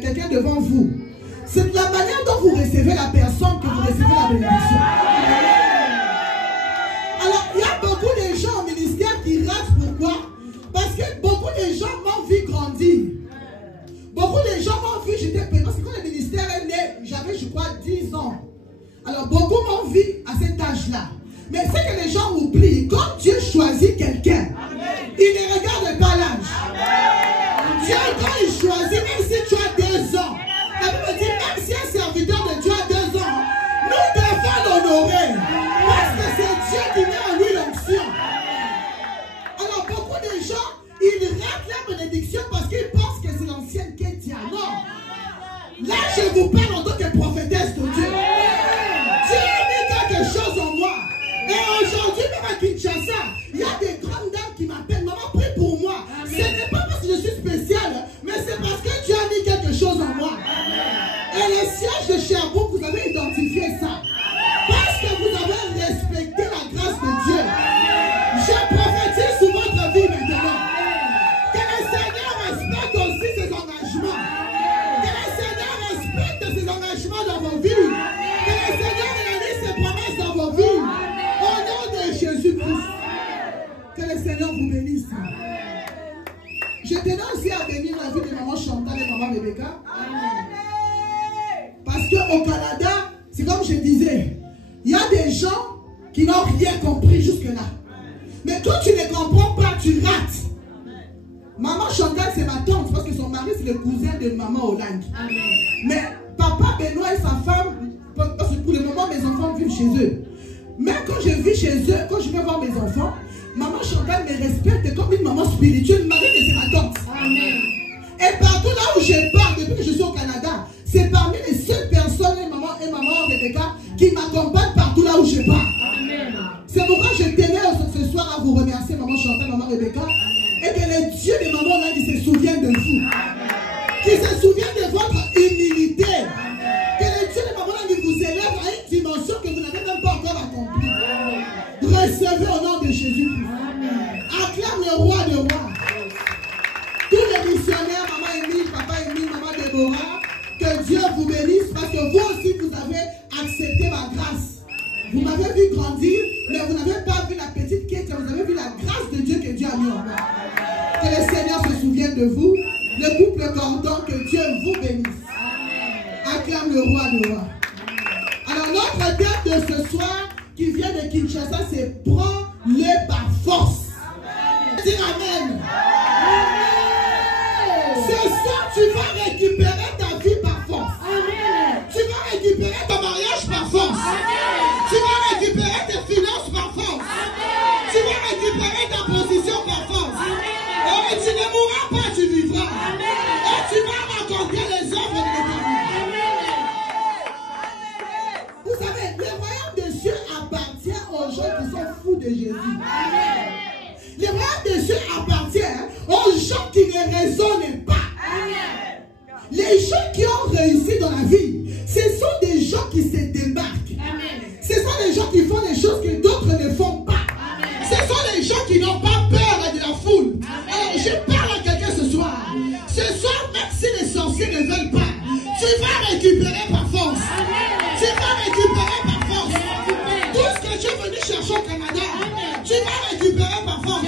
quelqu'un devant vous, c'est la manière dont vous recevez la personne que vous recevez la bénédiction. Alors, il y a beaucoup de gens au ministère qui ratent. Pourquoi? Parce que beaucoup de gens m'ont vu grandir. Beaucoup de gens m'ont vu, j'étais pénal. Parce que quand le ministère est né, j'avais, je crois, 10 ans. Alors, beaucoup m'ont vu à cet âge-là. Mais ce que les gens oublient, quand Dieu choisit quelqu'un, il ne regarde pas l'âge. Dieu, quand il choisit, même si tu as 2 ans, la Bible dit, même si un serviteur de Dieu a 2 ans, nous devons l'honorer. Parce que c'est Dieu qui met en lui l'onction. Alors beaucoup de gens, ils ratent la bénédiction parce qu'ils pensent que c'est l'ancienne qui est Dieu. Non. Là, je vous parle en tant que prophétesse de Dieu. Dieu a mis quelque chose en moi. Et aujourd'hui, même à Kinshasa, Seigneur vous bénisse. Je tenais aussi à bénir la vie de maman Chantal et maman Rebecca. Parce qu'au Canada, c'est comme je disais, il y a des gens qui n'ont rien compris jusque-là. Mais quand tu ne comprends pas, tu rates. Maman Chantal, c'est ma tante, parce que son mari, c'est le cousin de maman Hollande. Mais papa Benoît et sa femme, parce que pour le moment, mes enfants vivent chez eux. Même quand je vis chez eux, quand je vais voir mes enfants, maman Chantal me respecte comme une maman spirituelle, malgré que c'est ma tante. Amen. Et partout là où je pars, depuis que je suis au Canada, c'est parmi les seules personnes, et maman Rebecca, qui m'accompagnent partout là où je pars. C'est pourquoi je tenais ce soir à vous remercier, maman Chantal, maman Rebecca, et que le Dieu de maman là, qui se souvient de vous, qui se souvient de votre humilité, que le Dieu de maman là, qui vous élève à une dimension que vous n'avez même pas encore accomplie. Recevez au nom de Jésus-Christ. Acclame le roi de rois. Tous les missionnaires, maman Émile, papa Émile, maman Déborah, que Dieu vous bénisse parce que vous aussi vous avez accepté ma grâce. Vous m'avez vu grandir, mais vous n'avez pas vu la petite quête, vous avez vu la grâce de Dieu que Dieu a mis en moi. Que le Seigneur se souvienne de vous, le couple cordon, que Dieu vous bénisse. Acclame le roi de rois. Alors notre thème de ce soir, qui vient de Kinshasa, c'est prends-le par force. Dis amen. Ce soir, tu vas récupérer ta vie par force. Tu vas récupérer ton mariage par force. Tu vas récupérer tes finances par force. Tu vas récupérer ta position par force. Et tu ne mourras pas, tu vivras. Et tu vas raconter les œuvres de l'éternité. Vous savez, le royaume des cieux appartient aux gens qui sont fous de Jésus. Le royaume des cieux appartient aux gens qui ne raisonnent pas. Les gens qui ont réussi dans la vie, ce sont des gens qui se démarquent. Ce sont les gens qui font des choses que d'autres ne font pas. Ce sont les gens qui n'ont pas peur de la foule. Alors je parle à quelqu'un ce soir. Ce soir, même si les sorciers ne veulent pas, tu vas récupérer par force. Tu vas récupérer par force. Tout ce que tu es venu chercher au Canada, tu vas récupérer par force.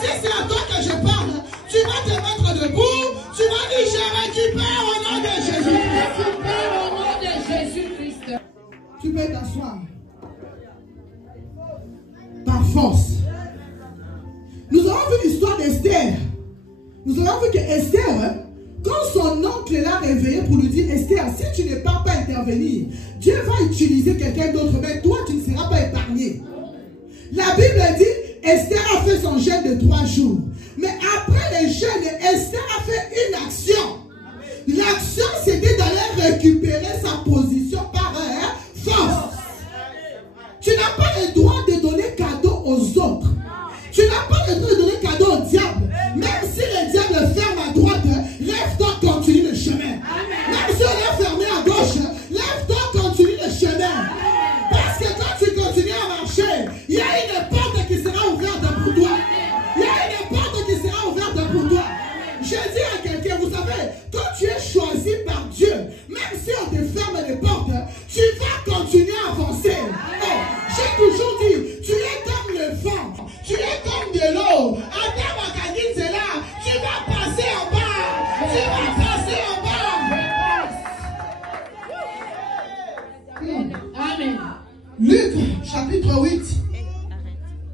Si c'est à toi que je parle, tu vas te mettre debout. Tu vas dire je récupère au nom de Jésus. Je récupère au nom de Jésus-Christ. Tu peux t'asseoir. Par force. Nous avons vu l'histoire d'Esther. Nous avons vu que Esther, quand son oncle l'a réveillé pour lui dire Esther, si tu ne pars pas intervenir, Dieu va utiliser quelqu'un d'autre, mais toi tu ne seras pas épargné. La Bible dit Esther a fait son jeûne de 3 jours. Mais après le jeûne, Esther a fait une action. L'action, c'était d'aller récupérer sa position par force. Tu n'as pas le droit de donner cadeau aux autres. Tu n'as pas le droit de donner cadeau au diable. Même si le diable ferme à droite, lève-toi, continue le chemin. Même si on est fermé à gauche, lève-toi, continue le chemin. Parce que quand tu continues à marcher, il y a une porte qui sera ouverte pour toi. Il y a une porte qui sera ouverte pour toi. Je dis à quelqu'un, vous savez, quand tu es choisi par Dieu, même si on te ferme les portes, tu vas continuer à avancer. Oh, j'ai toujours dit, tu es comme le vent, tu es comme de l'eau. Adam Akadine, c'est là, tu vas passer en bas. Tu vas passer en bas. Amen. Luc, chapitre 8,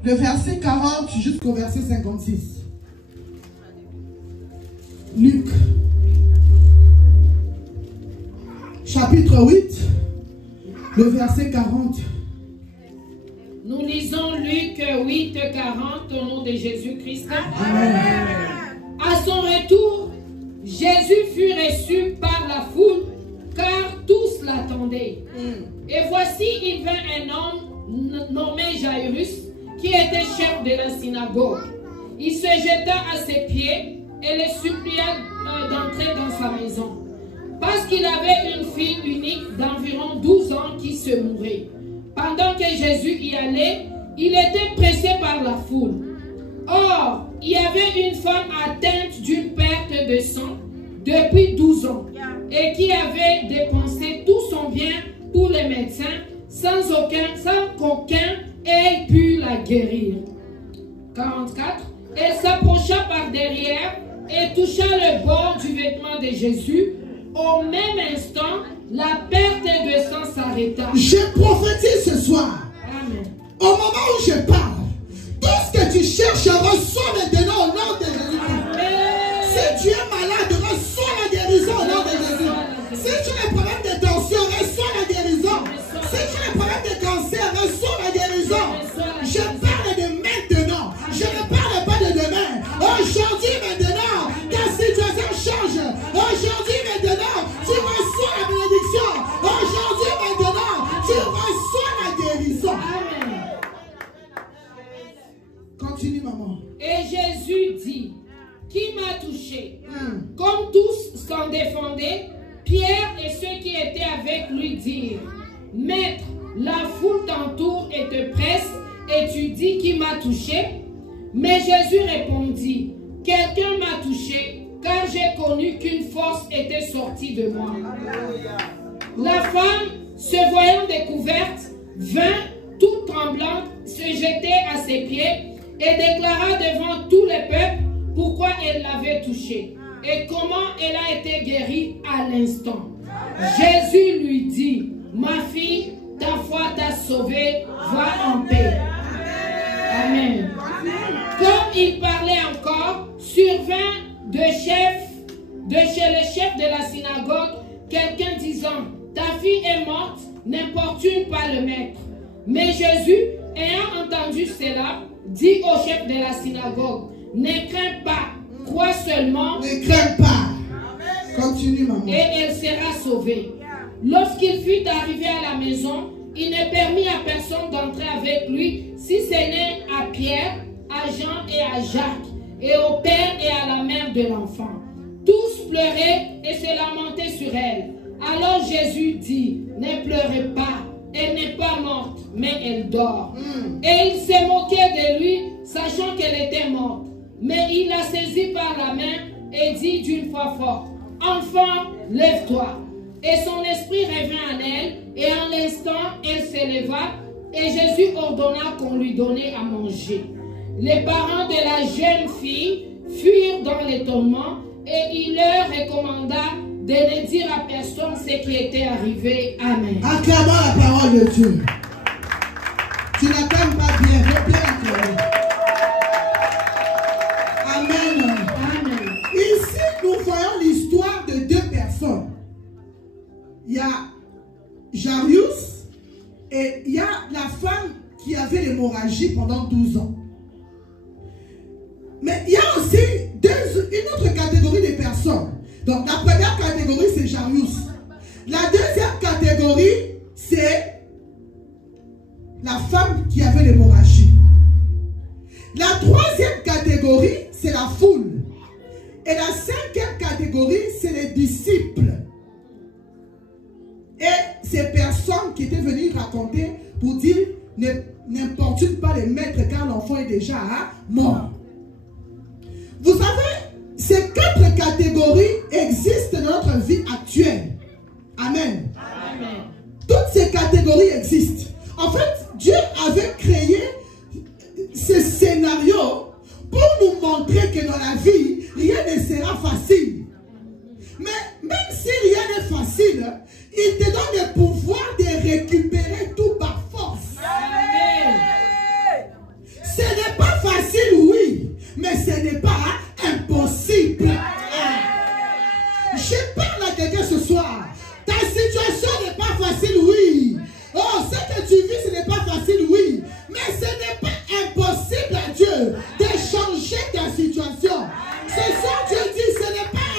le verset 40 jusqu'au verset 56. Luc, chapitre 8, le verset 40. Nous lisons Luc 8, 40 au nom de Jésus-Christ. Amen. À son retour, Jésus fut reçu par la foule, car tous l'attendaient. Et voici, il vint un homme nommé Jairus, qui était chef de la synagogue. Il se jeta à ses pieds et le supplia d'entrer dans sa maison, parce qu'il avait une fille unique d'environ 12 ans qui se mourait. Pendant que Jésus y allait, il était pressé par la foule. Or, il y avait une femme atteinte d'une perte de sang depuis 12 ans et qui avait dépensé tout son bien pour les médecins sans qu'aucun ait pu la guérir. 44. Elle s'approcha par derrière et toucha le bord du vêtement de Jésus. Au même instant, la perte de sang s'arrêta. Je prophétise ce soir. Amen. Au moment où je parle, tout ce que tu cherches, reçois maintenant au nom de Jésus. Si tu es malade, reçois la guérison au nom de Jésus. Si tu as des problèmes de tension, reçois la guérison. Si tu as des problèmes de cancer, reçois la guérison. Je parle de maintenant. Je ne parle pas de demain. Aujourd'hui, maintenant, ta situation change. Aujourd'hui, maintenant, tu reçois la bénédiction. Aujourd'hui, maintenant, tu reçois la guérison. Continue, maman. Et Jésus dit, qui m'a touché? Comme tous s'en défendaient, Pierre et ceux qui étaient avec lui dirent, Maître, la foule t'entoure et te presse, et tu dis qui m'a touché? Mais Jésus répondit, quelqu'un m'a touché, car j'ai connu qu'une force était sortie de moi. La femme, se voyant découverte, vint, toute tremblante, se jeter à ses pieds et déclara devant tout le peuple pourquoi elle l'avait touché et comment elle a été guérie à l'instant. Jésus lui dit, ma fille, ta foi t'a sauvée, va en paix. Amen. Comme il parlait encore, survint chez le chef de la synagogue quelqu'un disant, ta fille est morte, n'importune pas le maître. Mais Jésus, ayant entendu cela, dit au chef de la synagogue, ne crains pas, crois seulement. Ne crains pas. Continue, maman. Et elle sera sauvée. Lorsqu'il fut arrivé à la maison, il ne permit à personne d'entrer avec lui, si ce n'est à Pierre, à Jean et à Jacques, et au père et à la mère de l'enfant. Tous pleuraient et se lamentaient sur elle. Alors Jésus dit, ne pleurez pas, elle n'est pas morte, mais elle dort. Et il s'est moqué de lui, sachant qu'elle était morte. Mais il la saisit par la main et dit d'une voix forte, enfant, lève-toi. Et son esprit revint en elle, et en l'instant, elle s'éleva, et Jésus ordonna qu'on lui donnait à manger. Les parents de la jeune fille furent dans l'étonnement, et il leur recommanda de ne dire à personne ce qui était arrivé. Amen. Acclamons la parole de Dieu. Tu n'acclames pas bien, faut bien acclamer. Amen. Amen. Ici, nous voyons l'histoire de deux personnes. Il y a Jairus et il y a la femme qui avait l'hémorragie pendant 12 ans. Mais il y a aussi une autre catégorie de personnes. Donc la première catégorie, c'est Jairus. La deuxième catégorie, c'est la femme qui avait l'hémorragie. La troisième catégorie, c'est la foule. Et la cinquième catégorie, c'est les disciples. Et ces personnes qui étaient venues raconter pour dire, n'importune pas les maîtres car l'enfant est déjà mort. Vous savez, ces quatre catégories existent dans notre vie actuelle. Amen. Amen. Toutes ces catégories existent. En fait, Dieu avait créé ce scénario pour nous montrer que dans la vie, rien ne sera facile. Mais même si rien n'est facile, il te donne le pouvoir de récupérer tout par force. Amen. Ce n'est pas facile, oui, mais ce n'est pas impossible. Je parle à quelqu'un ce soir. Ta situation n'est pas facile, oui. Oh, ce que tu vis, ce n'est pas facile, oui. Mais ce n'est pas impossible à Dieu de changer ta situation. Ce soir, Dieu dit, ce n'est pas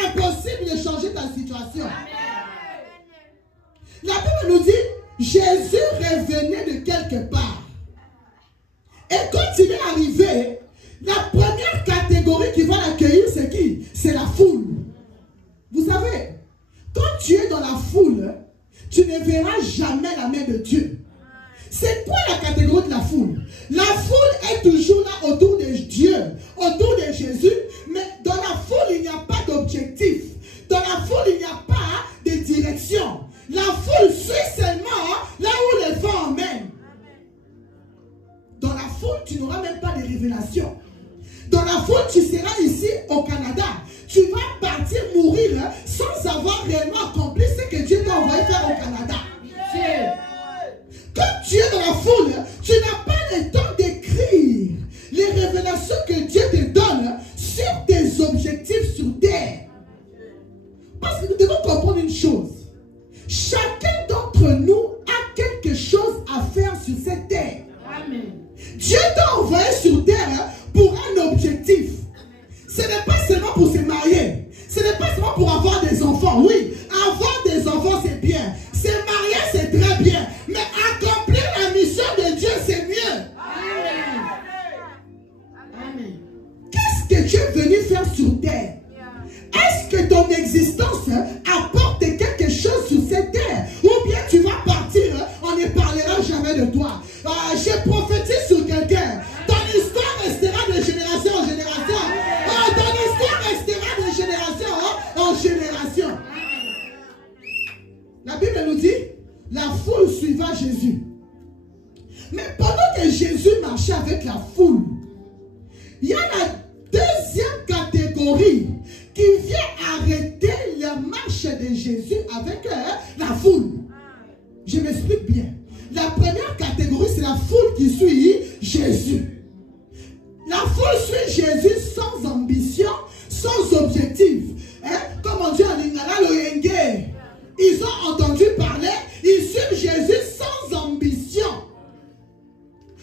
tu n'auras même pas de révélation. Dans la foule, tu seras ici au Canada. Tu vas partir mourir sans avoir réellement accompli ce que Dieu t'a envoyé faire au Canada. Quand tu es dans la foule, tu n'as pas le temps d'écrire les révélations que Dieu te donne sur tes objectifs sur terre. Parce que nous devons comprendre une chose. Chacun d'entre nous a quelque chose à faire sur cette terre. Amen. Dieu t'a envoyé sur terre pour un objectif. Ce n'est pas seulement pour se marier. Ce n'est pas seulement pour avoir des enfants. Oui, avoir des enfants c'est bien. Se marier c'est très bien. Mais accomplir la mission de Dieu c'est mieux. Amen. Amen. Qu'est-ce que tu es venu faire sur terre? Est-ce que ton existence apporte quelque chose sur cette terre? Ou bien tu vas partir, on ne parlera jamais de toi. Je prophétise sur quelqu'un. Ton histoire restera de génération en génération. Ton histoire restera de génération en génération. La Bible nous dit, la foule suiva Jésus. Mais pendant que Jésus marchait avec la foule, il y a la deuxième catégorie qui vient arrêter la marche de Jésus avec la foule. Je m'explique bien. La première catégorie, c'est la foule qui suit Jésus. La foule suit Jésus sans ambition, sans objectif. Comme on dit en lingala loyenge. Ils ont entendu parler, ils suivent Jésus sans ambition.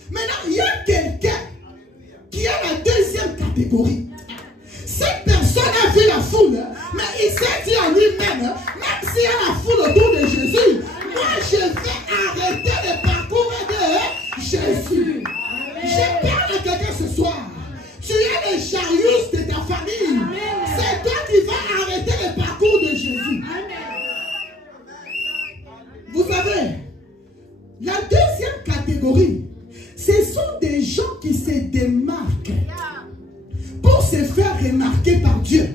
Maintenant, il y a quelqu'un qui est la deuxième catégorie. Cette personne a vu la foule, mais il s'est dit en lui-même, même s'il y a la foule autour de Jésus, moi je vais arrêter le parcours de Jésus. Je parle à quelqu'un ce soir. Tu es le chariot de ta famille. C'est toi qui vas arrêter le parcours de Jésus. Vous savez, la deuxième catégorie, ce sont des gens qui se démarquent pour se faire remarquer par Dieu.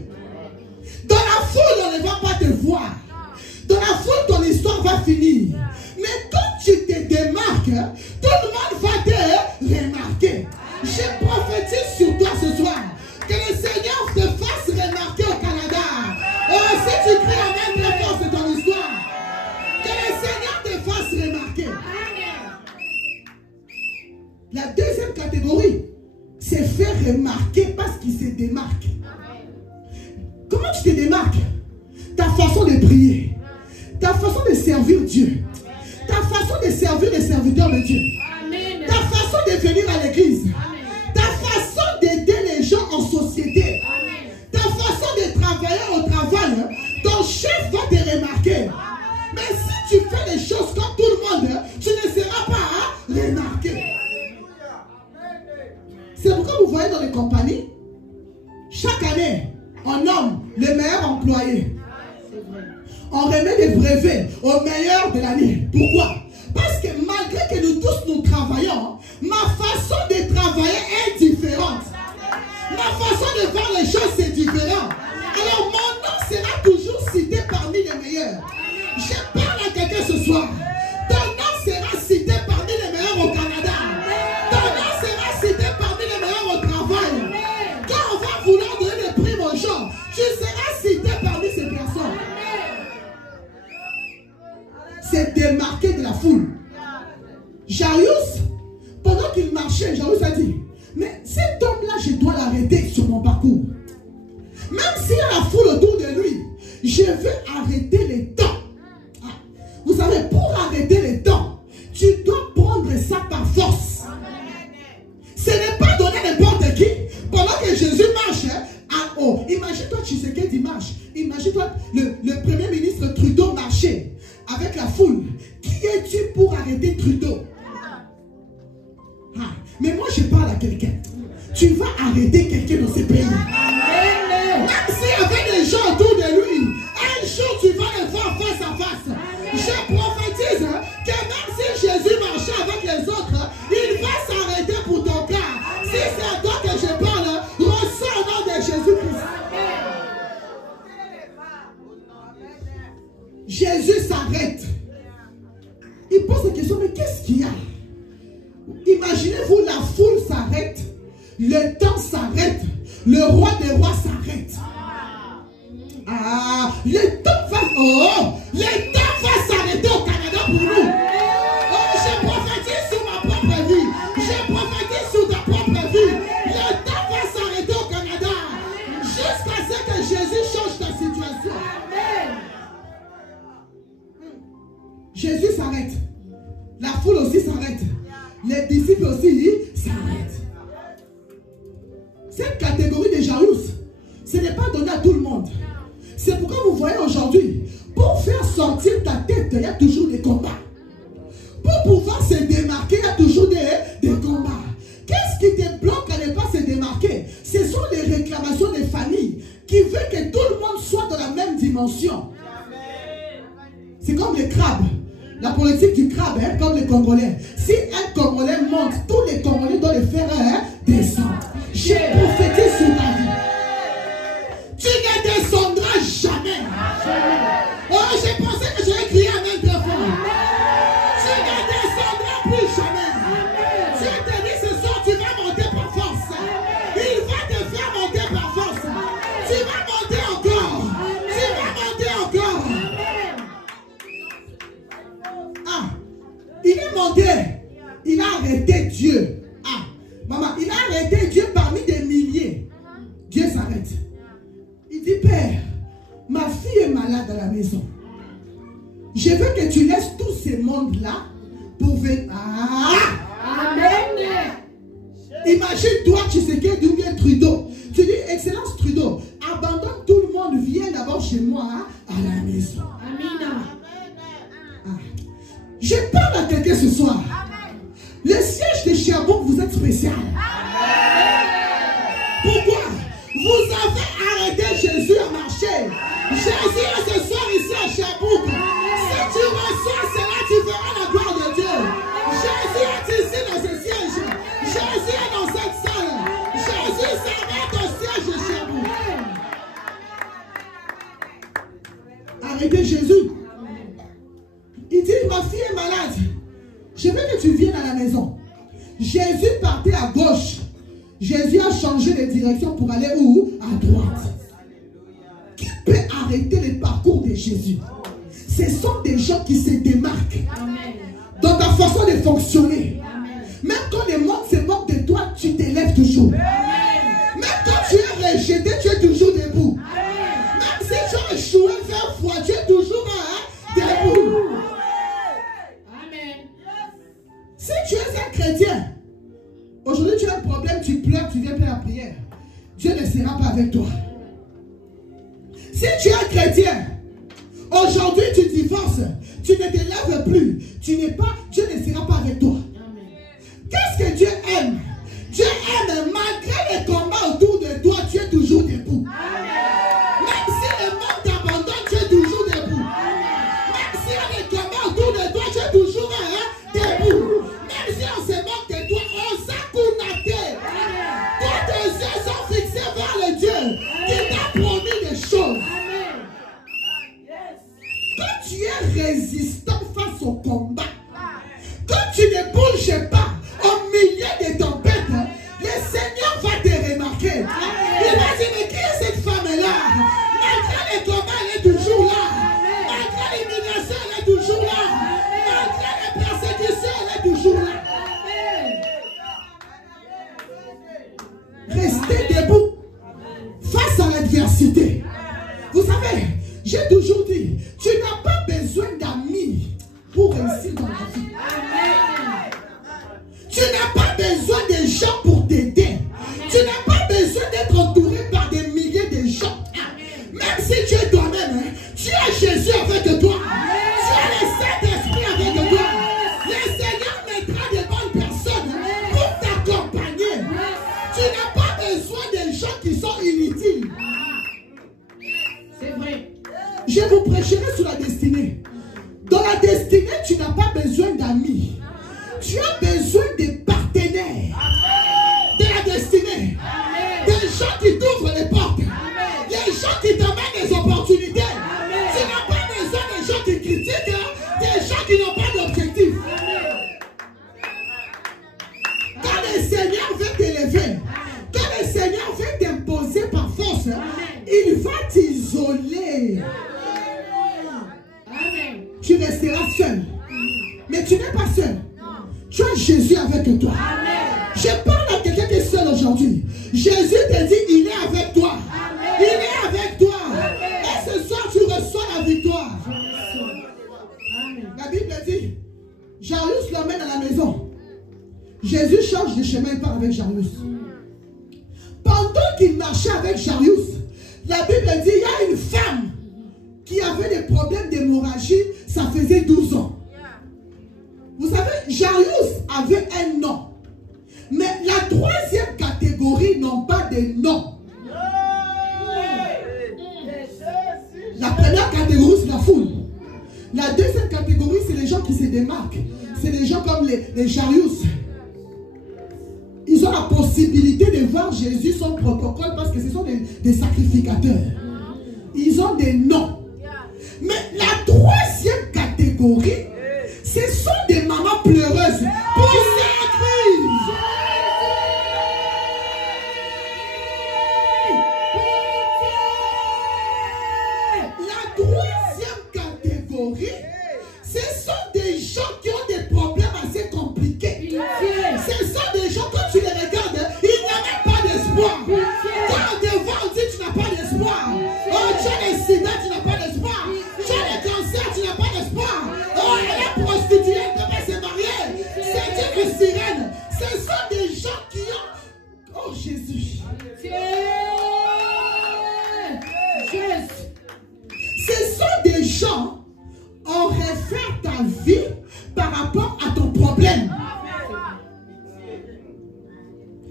Dans la foule, on ne va pas te voir. Dans la foule, ton histoire va finir. Mais quand tu te démarques, tout le monde va te remarquer. Je prophétise sur toi ce soir. Que le Seigneur te fasse remarquer au Canada. Si tu cries Amen, très fort, c'est ton histoire. Que le Seigneur te fasse remarquer. La deuxième catégorie, c'est faire remarquer parce qu'il se démarque. Comment tu te démarques? Ta façon de prier, ta façon de servir Dieu, ta façon de servir les serviteurs de Dieu, ta façon de venir à l'église, ta façon d'aider les gens en société, ta façon de travailler au travail. Ton chef va te remarquer. Mais si tu fais les choses comme tout le monde, tu ne seras pas remarqué. C'est pourquoi vous voyez dans les compagnies, chaque année, on nomme les meilleurs employés. On remet des brevets aux meilleurs de l'année. Pourquoi? Parce que malgré que nous tous nous travaillons, ma façon de travailler est différente. Ma façon de voir les choses c'est différent. Alors mon nom sera toujours cité parmi les meilleurs. Je parle à quelqu'un ce soir. Ton nom sera cité parmi les meilleurs au Canada. Ton nom sera cité parmi les meilleurs au travail. Quand on va vouloir donner des primes aux gens, tu seras cité parmi ces personnes. C'est démarqué de la foule. Jairus, pendant qu'il marchait, Jairus a dit, mais cet homme-là, je dois l'arrêter sur mon parcours. Même s'il y a la foule autour de lui, je veux arrêter les temps. Vous savez, pour arrêter les temps, tu dois prendre ça par force. Ce n'est pas donné n'importe qui. Pendant que Jésus marche, imagine-toi Tshisekedi marche. Imagine-toi le premier ministre Trudeau marcher avec la foule. Qui es-tu pour arrêter Trudeau? Mais moi je parle à quelqu'un. Tu vas arrêter quelqu'un dans ce pays. Même s'il y avait des gens autour de lui, un jour tu vas les voir face à face. Je prophétise que même si Jésus marchait avec les autres, il va s'arrêter pour ton cas. Si c'est à toi que je parle, reçois au nom de Jésus-Christ. Jésus s'arrête. Il pose la question, mais qu'est-ce qu'il y a? Imaginez-vous, la foule s'arrête. le temps s'arrête. Le roi des rois s'arrête. Ah, le temps va s'arrêter au Canada pour nous. Oh, je prophétise sur ma propre vie. Je prophétise sur ta propre vie. Le temps va s'arrêter au Canada jusqu'à ce que Jésus change ta situation. Jésus s'arrête. La foule aussi s'arrête. Les disciples aussi s'arrêtent. Cette catégorie de jalouses, ce n'est pas donné à tout le monde. C'est pourquoi vous voyez aujourd'hui, pour faire sortir ta tête, il y a toujours des combats. Pour pouvoir se démarquer, il y a toujours des combats. Qu'est-ce qui te bloque à ne pas se démarquer? Ce sont les réclamations des familles qui veulent que tout le monde soit dans la même dimension. C'est comme les crabes. La politique du crabe, comme les Congolais. Si un Congolais monte, tous les Congolais doivent le faire descendre. Je prophétise sur ta vie. Tu ne descendras jamais. Oh, j'ai pensé que j'aurais crié à même très fort. Tu ne descendras plus jamais. Dieu te dit ce soir, tu vas monter par force. Il va te faire monter par force. Tu vas monter encore. Tu vas monter encore. Ah, il est monté. Il a arrêté Dieu. Ah, maman, il a arrêté Dieu parmi des milliers. Dieu s'arrête. Il dit, Père, ma fille est malade à la maison. Je veux que tu laisses tous ces mondes-là pour venir. Ah! Amen. Imagine-toi, Tshisekedi ou bien Trudeau. Tu dis, Excellence Trudeau, abandonne tout le monde, viens d'abord chez moi à la maison. Amen. Ah. Je parle à quelqu'un ce soir. Le siège de Sherbrooke, vous êtes spécial. Pourquoi? Vous avez arrêté Jésus à marcher. Jésus est ce soir ici à Sherbrooke. Si tu reçois cela, tu verras la gloire de Dieu. Jésus est ici dans ce siège. Jésus est dans cette salle. Jésus s'arrête au siège de Sherbrooke. Arrêtez Jésus. Il dit, ma fille est malade. Je veux que tu viennes à la maison. Jésus partait à gauche. Jésus a changé de direction pour aller où? À droite. Qui peut arrêter le parcours de Jésus? Ce sont des gens qui se démarquent dans ta façon de fonctionner. Même quand le monde se moque de toi, tu t'élèves toujours. Même quand tu es rejeté, tu es toujours debout. Même si tu as échoué 20 fois, tu es toujours debout. Si tu es un chrétien, aujourd'hui tu as un problème, tu pleures, tu viens faire la prière. Dieu ne sera pas avec toi. Si tu es un chrétien, aujourd'hui tu divorces, tu ne te lèves plus, tu n'es pas, Dieu ne sera pas avec toi. Qu'est-ce que Dieu aime? Dieu aime, malgré les combats autour de toi, tu es toujours debout. Même si le monde t'abandonne, tu es toujours debout. Même s'il y a des combats autour de toi, tu es toujours debout. Même si on se moque de toi, on s'accounaté. Toi, tes yeux sont fixés vers le Dieu qui t'a promis des choses. Quand tu es résistant face au combat, quand tu ne bouges pas au milieu des tempêtes, le Seigneur va te remarquer. Il va dire, mais qui est cette femme-là? Malgré les combats, elle est toujours là. Malgré l'immigration, elle est toujours là. Malgré les persécutions, elle est toujours là. Restez debout face à l'adversité. Vous savez, j'ai toujours dit, tu n'as pas besoin d'amis pour réussir dans la vie. Tu n'as pas besoin de gens pour t'aider. Tu n'as pas besoin d'être entouré par des milliers de gens. Même si tu es toi-même, tu as Jésus avec toi. Tu as le Saint-Esprit avec toi. Le Seigneur mettra des bonnes personnes pour t'accompagner. Tu n'as pas besoin de gens qui sont inutiles. C'est vrai. Je vous prêcherai sur la destinée. Dans la destinée, tu n'as pas besoin d'amis. Tu as besoin des partenaires de la destinée. Des gens qui t'ouvrent les portes. Des gens qui t'amènent des opportunités. Tu n'as pas besoin des gens qui critiquent, des gens qui n'ont pas d'objectif. Quand le Seigneur veut t'élever, isolé. Amen. Tu resteras seul. Mais tu n'es pas seul. Tu as Jésus avec toi. Je parle à quelqu'un qui est seul aujourd'hui. Jésus te dit, il est avec toi. Il est avec toi. Et ce soir, tu reçois la victoire. La Bible dit, Jairus l'emmène à la maison. Jésus change de chemin et part avec Jairus. Pendant qu'il marchait avec Jairus, la Bible dit, il y a une femme qui avait des problèmes d'hémorragie, ça faisait 12 ans. Vous savez, Jairus avait un nom. Mais la troisième catégorie n'ont pas de nom. La première catégorie, c'est la foule. La deuxième catégorie, c'est les gens qui se démarquent. C'est les gens comme les Jairus. Ils ont la possibilité de voir Jésus sans protocole parce que ce sont des sacrificateurs. Ils ont des noms. Mais la troisième catégorie, ce sont des mamans pleureuses poussées à crise. La troisième catégorie, ce sont des gens qui ont des problèmes assez compliqués. Ce sont des gens, quand tu les regardes, ils n'ont même pas d'espoir. Quand devant on dit tu n'as pas d'espoir. Oh, tu as le sida, tu n'as pas d'espoir. Tu as le cancer, tu n'as pas d'espoir. Oh, elle est prostituée, elle devait se marier. C'est une sirène. Ce sont des gens qui ont... Oh, Jésus. Ce sont des gens, on réfère ta vie par rapport à ton problème.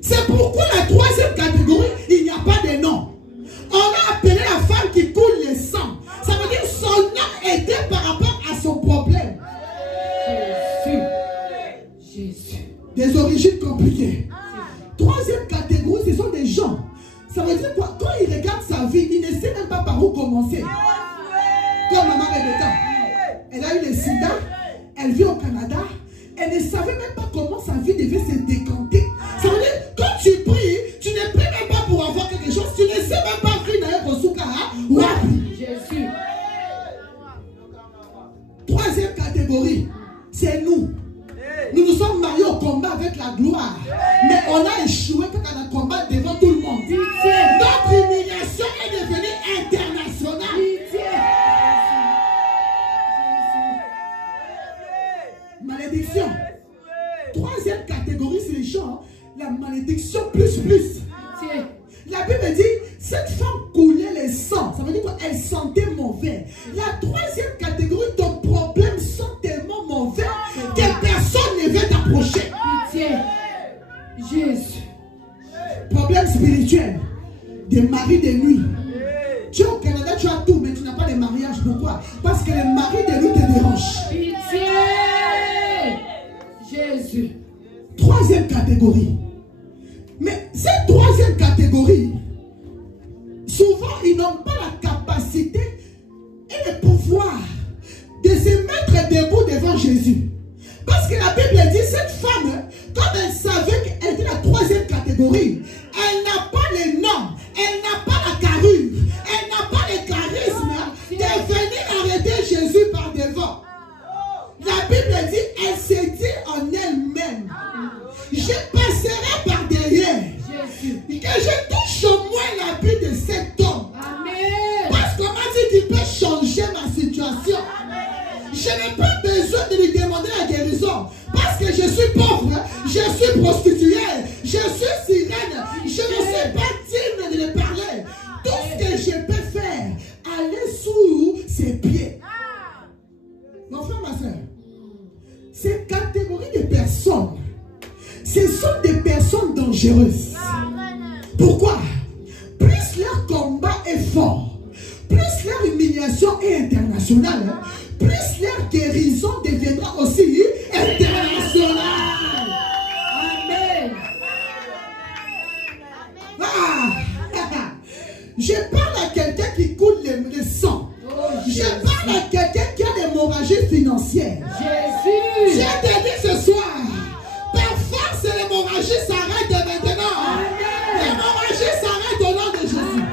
C'est pourquoi la troisième catégorie, il n'y a pas de nom. On a appelé la femme qui coule le sang. Ça veut dire son nom était par rapport à son problème. Jésus. Des origines compliquées. Troisième catégorie, ce sont des gens. Ça veut dire quoi? Quand il regarde sa vie, il ne sait même pas par où commencer. Comme maman Rebecca. Elle a eu le sida. Elle vit au Canada. Elle ne savait même pas comment sa vie devait se décanter. Ça veut dire, quand tu pries, tu ne pries même pas pour avoir quelque chose. Tu ne sais même pas prier d'ailleurs au Soukara. Jésus. Troisième catégorie, c'est nous. Nous nous sommes mariés au combat avec la gloire. Mais on a échoué quand on a combat devant tout le monde. Notre humiliation est devenue internationale. Malédiction. Troisième catégorie, c'est les gens. La malédiction plus. La Bible dit, cette femme coulait le sang. Ça veut dire qu'elle sentait mauvais. La troisième catégorie, ton problème sent tellement mauvais que personne ne veut t'approcher. Jésus. Problème spirituel. Des maris de nuit. Tu es au Canada, tu as tout, mais tu n'as pas de mariage. Pourquoi? Parce que les maris de nuit te dérangent. Pitié. Jésus. Troisième catégorie. Mais cette troisième catégorie, souvent, ils n'ont pas la capacité et le pouvoir de se mettre debout devant Jésus. Parce que la Bible dit, cette femme, comme elle savait qu'elle était la troisième catégorie, elle n'a pas le nom, elle n'a pas la carrure, elle n'a pas le charisme de venir arrêter Jésus par devant. La Bible dit, elle s'est dit en elle-même, je passerai par derrière, que je touche au moins la vie de cet homme. Parce qu'on m'a dit qu'il peut changer ma situation. Je n'ai pas besoin de lui demander la guérison. Parce que je suis pauvre, je suis prostituée, je suis sirène, je ne suis pas digne de lui parler. Tout ce que je peux faire, aller sous ses pieds. Mon frère, ma soeur, ces catégories de personnes, ce sont des personnes dangereuses. Pourquoi? Plus leur combat est fort, plus leur humiliation est internationale, plus leur guérison deviendra aussi internationale. Amen. Je parle à quelqu'un qui coule le sang. Je parle à quelqu'un qui a des hémorragies financières. Jésus. Je te dis ce soir, par force l'hémorragie s'arrête maintenant. L'hémorragie s'arrête au nom de Jésus.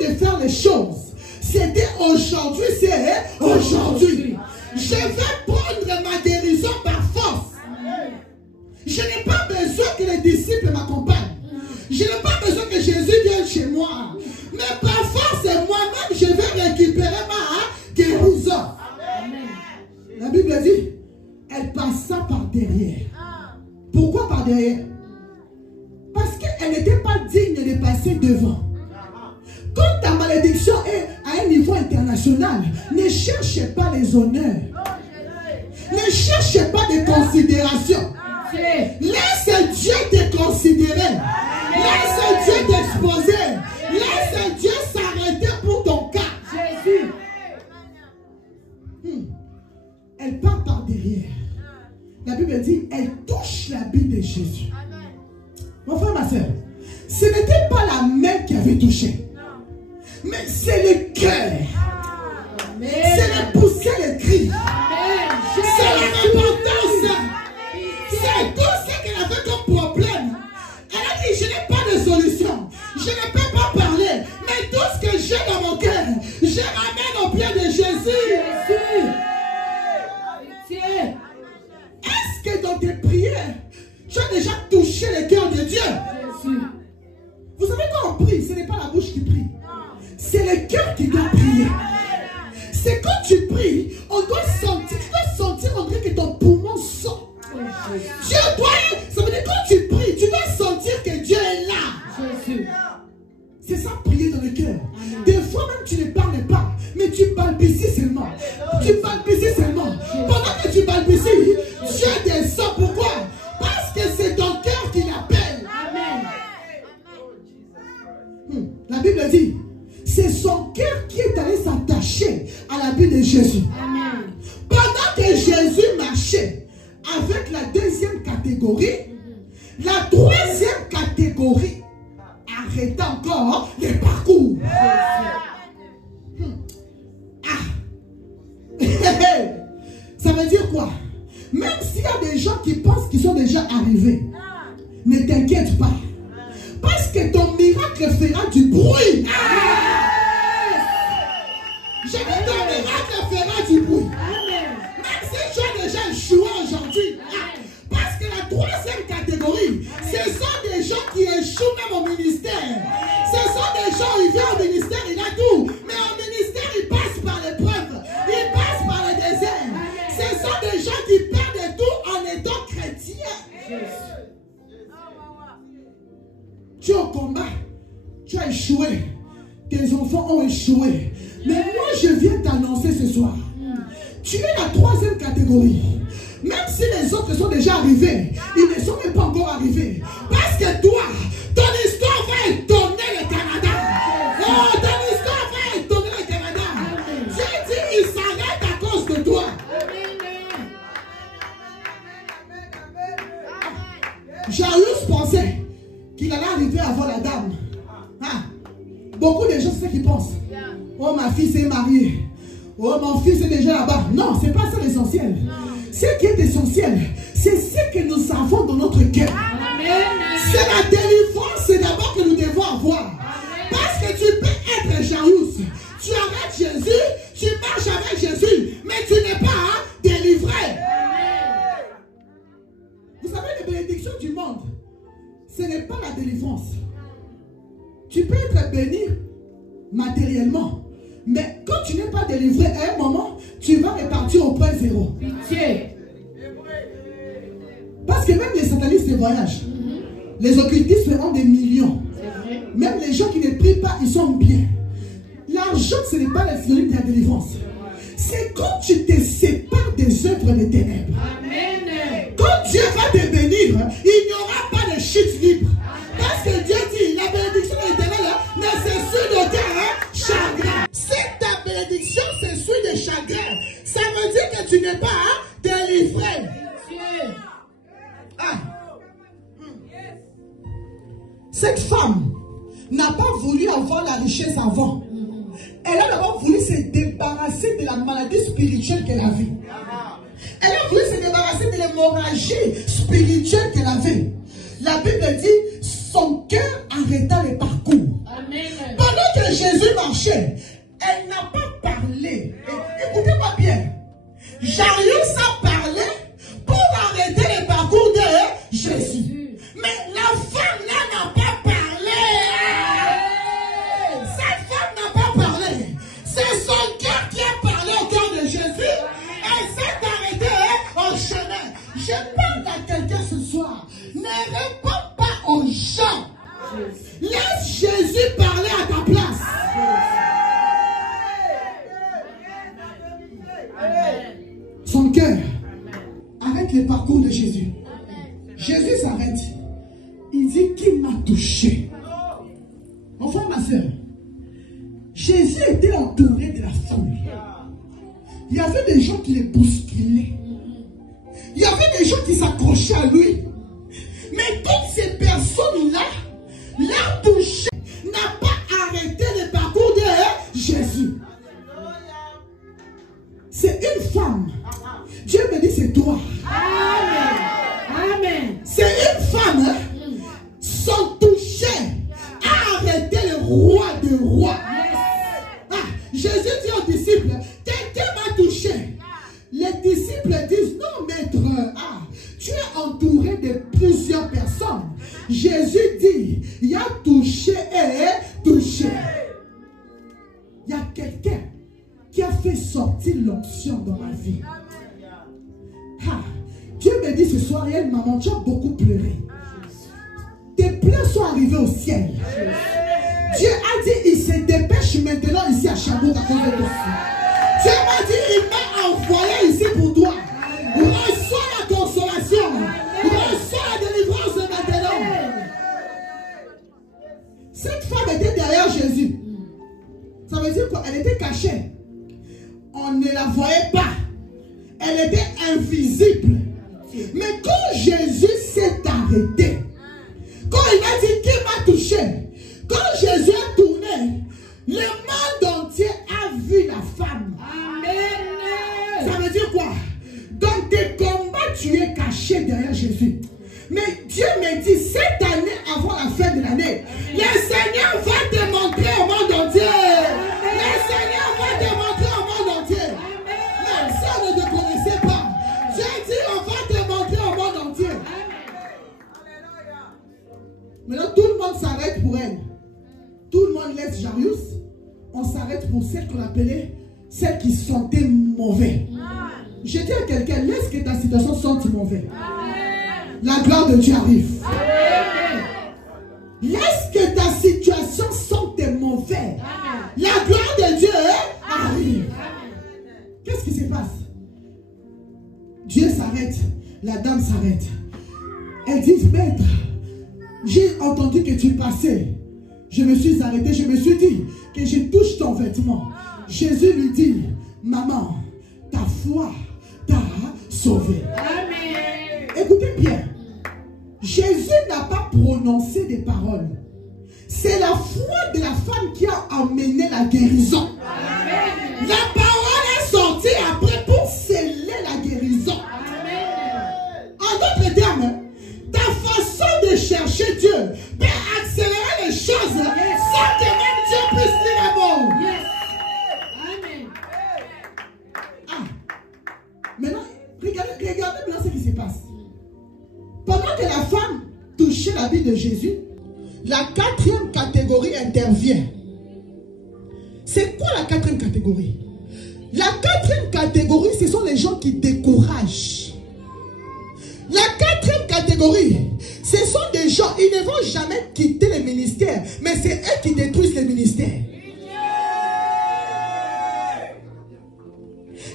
de faire les choses. C'était aujourd'hui, c'est aujourd'hui. Je vais prendre ma guérison par force. Je n'ai pas besoin que les disciples m'accompagnent. Je n'ai pas besoin que Jésus vienne chez moi. Mais par force, moi-même, je vais récupérer ma guérison. La Bible dit, elle passa par derrière. Pourquoi par derrière? Parce qu'elle n'était pas digne de passer devant. Quand ta malédiction est à un niveau international, ne cherchez pas les honneurs. Ne cherchez pas de considération. Laisse Dieu te considérer. Laisse Dieu t'exposer. Laisse Dieu s'arrêter pour ton cas. Jésus. Elle part par derrière. La Bible dit, elle touche l'habit de Jésus. Mon frère, ma soeur, ce n'était pas la main qui avait touché. Mais c'est le cœur. C'est le pousser le cri. C'est la repentance. C'est tout ce qu'elle avait comme problème. Elle a dit, je n'ai pas de solution. Je ne peux pas parler. Mais tout ce que j'ai dans mon cœur, je ramène au pied de Jésus. Est-ce que dans tes prières, tu as déjà touché le cœur de Dieu? Vous savez, quand on prie, ce n'est pas la bouche qui prie. C'est le cœur qui doit prier. C'est quand tu pries, on doit sentir, tu dois sentir en vrai que ton poumon sort. Dieu doit, ça veut dire quand tu pries, tu dois sentir que Dieu est là. C'est ça, prier dans le cœur. Des fois même tu ne parles pas, mais tu balbuties seulement. Tu balbuties seulement. Pendant que tu balbuties, Dieu descend. Pourquoi? Parce que c'est ton cœur qui l'appelle. La Bible dit, c'est son cœur qui est allé s'attacher à l'habit de Jésus. Pendant que Jésus marchait avec la deuxième catégorie, la troisième catégorie arrêtait encore le parcours. Ça veut dire quoi? Même s'il y a des gens qui pensent qu'ils sont déjà arrivés, ne t'inquiète pas. Parce que ton miracle fera du bruit. Je dis ton miracle fera du bruit. Même si tu as déjà échoué aujourd'hui. Parce que la troisième catégorie, ce sont des gens qui échouent même au ministère. Ce sont des gens, ils viennent au ministère, il a tout. Mais au ministère, ils passent par l'épreuve. Ils passent par le désert. Ce sont des gens qui perdent tout en étant chrétiens. Tu es au combat, tu as échoué, tes enfants ont échoué. Mais moi je viens t'annoncer ce soir, tu es la troisième catégorie. Même si les autres sont déjà arrivés, ils ne sont même pas encore arrivés. Parce que toi, ton histoire va étonner le Canada. Oh, ton histoire va étonner le Canada. Dieu dit, il s'arrête à cause de toi. Jairus pensait qu'il allait arriver avant la dame. Beaucoup de gens, c'est ce qu'ils pensent. Oh, ma fille s'est mariée. Oh, mon fils est déjà là-bas. Non, ce n'est pas ça l'essentiel. Ce qui est essentiel, c'est ce que nous avons dans notre cœur. C'est la délivrance d'abord que nous devons avoir. Parce que tu peux être Jairus. Tu arrêtes Jésus, tu marches avec Jésus, mais tu n'es pas délivré. Vous savez, les bénédictions du monde, ce n'est pas la délivrance. Tu peux être béni matériellement, mais quand tu n'es pas délivré, à un moment, tu vas repartir au point zéro. Pitié. Parce que même les satanistes voyagent. Les occultistes feront des millions. Même les gens qui ne prient pas, ils sont bien. L'argent, ce n'est pas la synonyme de la délivrance. C'est quand tu te sépares des œuvres des ténèbres. Amen. Quand Dieu va te bénir, il n'y aura pas de chute libre. Parce que Dieu dit, la bénédiction de l'Éternel ne s'essuie d'aucun chagrin. Si ta bénédiction s'essuie de chagrin, ça veut dire que tu n'es pas délivré. Cette femme n'a pas voulu avoir la richesse avant. Elle a d'abord voulu se débarrasser de la maladie spirituelle qu'elle avait. Elle a voulu se débarrasser de l'hémorragie spirituelle qu'elle avait. La Bible dit, son cœur arrêta le parcours. Amen. Pendant que que Jésus marchait, elle n'a pas parlé. Écoutez-moi bien. Jairus a parlé pour arrêter le parcours de Jésus. Mais la femme là n'a pas parlé. Cette femme n'a pas parlé. C'est son cœur qui a parlé au cœur de Jésus. Elle s'est arrêtée au chemin. Je parle à quelqu'un ce soir. Ne réponds pas aux gens. Laisse Jésus parler à ta place. Son cœur arrête le parcours de Jésus. Jésus s'arrête. Il dit, qui m'a touché? Enfin, ma soeur, Jésus était entouré de la foule. Il y avait des gens qui le bousculaient. Il y avait des gens qui s'accrochaient à lui. Mais toutes ces personnes-là l'ont touché, n'a pas arrêté le parcours de Jésus. C'est une femme. Dieu me dit, c'est toi. Amen. Amen. C'est une femme, sans toucher, a arrêté le roi des rois. Jésus dit aux disciples, quelqu'un m'a touché. Les disciples disent, non maître, tu es entouré de plusieurs personnes. Jésus dit, il y a touché et touché. Il y a quelqu'un qui a fait sortir l'onction dans ma vie. Dieu me dit ce soir, elle, maman, tu as beaucoup pleuré. Tes pleurs sont arrivés au ciel. Dieu a dit, il se dépêche maintenant ici à Sherbrooke à cause de toi. Dieu m'a dit, il m'a envoyé ici pour toi. Reçois la consolation. Reçois la délivrance maintenant. Cette femme était derrière Jésus. Ça veut dire quoi? Elle était cachée. On ne la voyait pas. Elle était invisible. Mais quand Jésus s'est arrêté, quand il a dit qui m'a touché, quand Jésus a tourné, le monde entier a vu la femme. Amen. Ça veut dire quoi? Dans tes combats, tu es caché derrière Jésus. Mais Dieu me dit, cette année, avant la fin de l'année, le Seigneur va te montrer au monde entier. Le Seigneur va te montrer au monde entier. Même si on ne te connaissait pas, Dieu dit, on va te montrer au monde entier. Maintenant, tout le monde s'arrête pour elle. Tout le monde laisse Jairus. On s'arrête pour celle qu'on appelait celle qui sentait mauvais. Je dis à quelqu'un, laisse que ta situation sente mauvais. La gloire de Dieu arrive. Laisse que ta situation sente mauvais. La gloire de Dieu arrive. Qu'est-ce qui se passe? Dieu s'arrête. La dame s'arrête. Elle dit, maître, j'ai entendu que tu passais. Je me suis arrêté. Je me suis dit que je touche ton vêtement. Jésus lui dit, maman, ta foi t'a sauvé. Amen. Écoutez bien. Jésus n'a pas prononcé des paroles. C'est la foi de la femme qui a amené la guérison. Amen. La parole est sortie après pour sceller la guérison. Amen. En d'autres termes, ta façon de chercher Dieu peut accélérer les choses sans que même Dieu puisse dire un mot. Amen. Maintenant, regardez maintenant ce qui se passe. Pendant que la femme touchait la vie de Jésus, la quatrième catégorie intervient. C'est quoi la quatrième catégorie? La quatrième catégorie, ce sont les gens qui découragent. La quatrième catégorie, ce sont des gens, ils ne vont jamais quitter le ministère, mais c'est eux qui détruisent le ministère.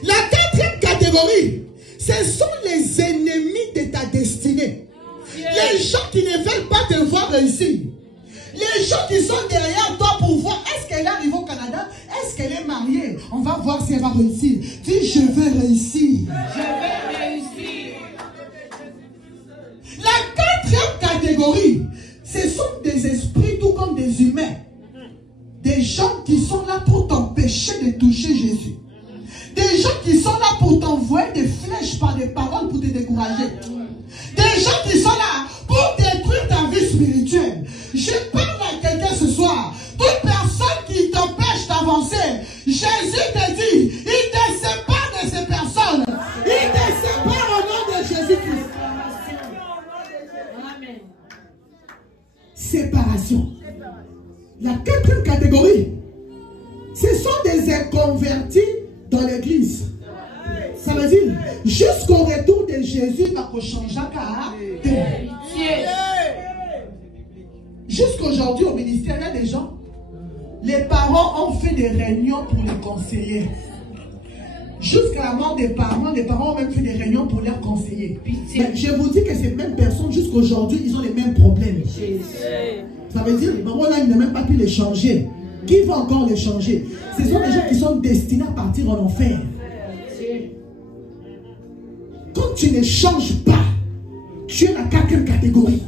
La quatrième catégorie, ce sont les ennemis de ta destinée. Les gens qui ne veulent pas te voir réussir. Les gens qui sont derrière toi pour voir est-ce qu'elle arrive au Canada, est-ce qu'elle est mariée. On va voir si elle va réussir. Dis, je vais réussir. Je vais réussir. La quatrième catégorie, ce sont des esprits tout comme des humains. Des gens qui sont là pour t'empêcher de toucher Jésus. Des gens qui sont là pour t'envoyer des flèches par des paroles pour te décourager. Des gens qui sont là pour détruire ta vie spirituelle. Je parle à quelqu'un ce soir. Toute personne qui Jésus te dit, il te sépare de ces personnes. Il te sépare au nom de Jésus-Christ. Amen. Séparation. La quatrième catégorie, ce sont des inconvertis dans l'église. Ça veut dire, jusqu'au retour de Jésus, il va changer caractère. Jusqu'aujourd'hui, au ministère, il y a des gens, les parents ont fait des réunions pour les conseiller. Jusqu'à la mort des parents ont même fait des réunions pour les conseiller. Mais je vous dis que ces mêmes personnes, jusqu'aujourd'hui, ils ont les mêmes problèmes. Ça veut dire, les parents là, ils n'ont même pas pu les changer. Qui va encore les changer? Ce sont des gens qui sont destinés à partir en enfer. Quand tu ne changes pas, tu es la quatrième catégorie.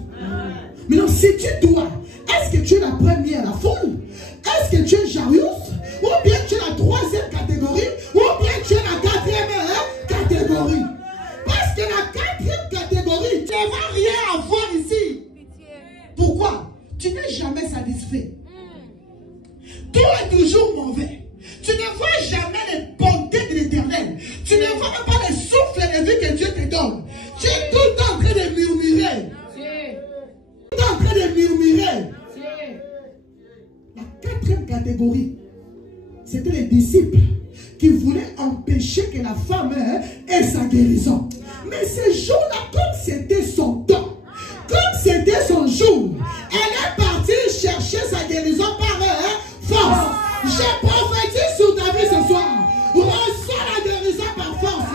Maintenant, si tu dois, est-ce que tu es la première à la foule? Est-ce que tu es Jarius? Ou bien tu es la troisième catégorie? Ou bien tu es la quatrième catégorie? Parce que la quatrième catégorie, tu ne vas rien avoir ici. Pourquoi? Tu n'es jamais satisfait. Tout est toujours mauvais. Tu ne vois jamais les bontés de l'Éternel. Tu ne vois même pas les souffles de vie que Dieu te donne. Tu es tout le temps en train de murmurer. Tout le temps en train de murmurer. La quatrième catégorie, c'était les disciples qui voulaient empêcher que la femme ait sa guérison. Mais ce jour-là, comme c'était son temps, comme c'était son jour, elle est partie chercher sa guérison par force. Je prophétise sur ta vie ce soir. Reçois la guérison par force.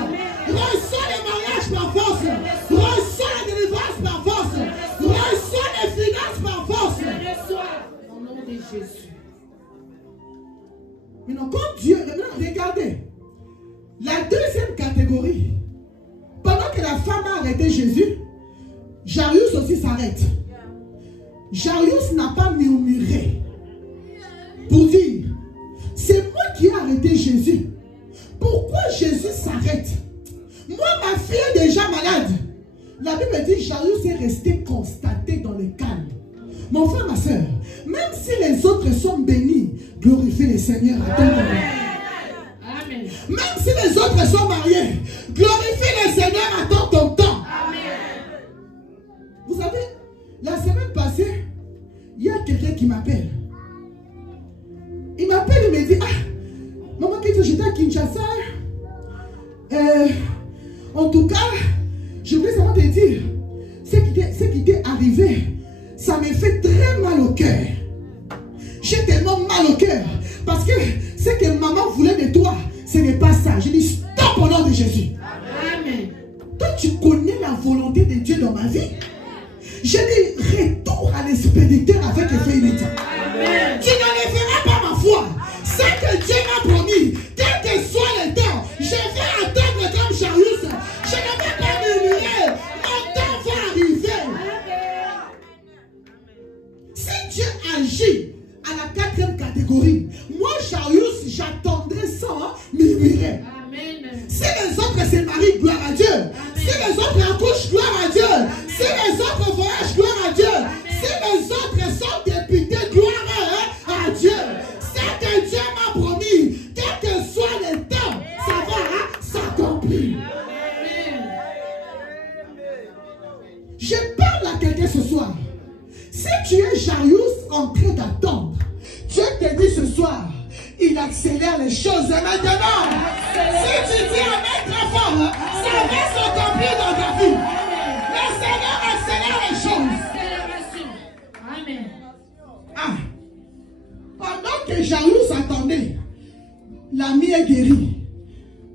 Reçois le mariage par force. Reçois la délivrance par force. Reçois les finances par force. Au nom de Jésus. Maintenant, quand Dieu, regardez, la deuxième catégorie, pendant que la femme a arrêté Jésus, Jarius aussi s'arrête. Jarius n'a pas murmuré pour dire, c'est moi qui ai arrêté Jésus. Pourquoi Jésus s'arrête? Moi, ma fille est déjà malade. La Bible dit, Jarius est resté constaté dans le calme. Mon frère, ma soeur, même si les autres sont bénis, glorifie le Seigneur à ton nom. Amen. Même si les autres sont mariés, glorifie le Seigneur à ton temps. Vous savez, la semaine passée, il y a quelqu'un qui m'appelle. Il m'appelle et me dit, ah, maman, j'étais à Kinshasa. En tout cas, je voulais seulement te dire, ce qui t'est arrivé, ça me fait très mal au cœur. J'ai tellement mal au cœur. Parce que ce que maman voulait de toi, ce n'est pas ça. Je dis, stop au nom de Jésus. Amen. Toi, tu connais la volonté de Dieu dans ma vie. Je dis, retour à l'expéditeur avec effet immédiat. Tu n'enlèveras pas ma foi. Ce que Dieu m'a promis, quel que soit le temps, je vais attendre comme Jarius. Je ne vais pas murmurer. Mon temps va arriver. Si Dieu agit à la quatrième catégorie, moi, Jarius, j'attendrai sans murmurer. Si les autres se marient, gloire à Dieu. Si les autres accouchent, gloire à Dieu. Si les autres voyagent, gloire à Dieu. Si les autres sont députés, gloire à Dieu. Ce que Dieu m'a promis, quel que soit le temps, ça va s'accomplir. Je parle à quelqu'un ce soir. Si tu es Jarius en train d'attendre, Dieu te dit ce soir, il accélère les choses maintenant. Si tu dis Amen très fort, ça va s'accomplir dans ta vie. Le Seigneur accélère les choses. Amen. Pendant que Jarius attendait, l'ami est guéri.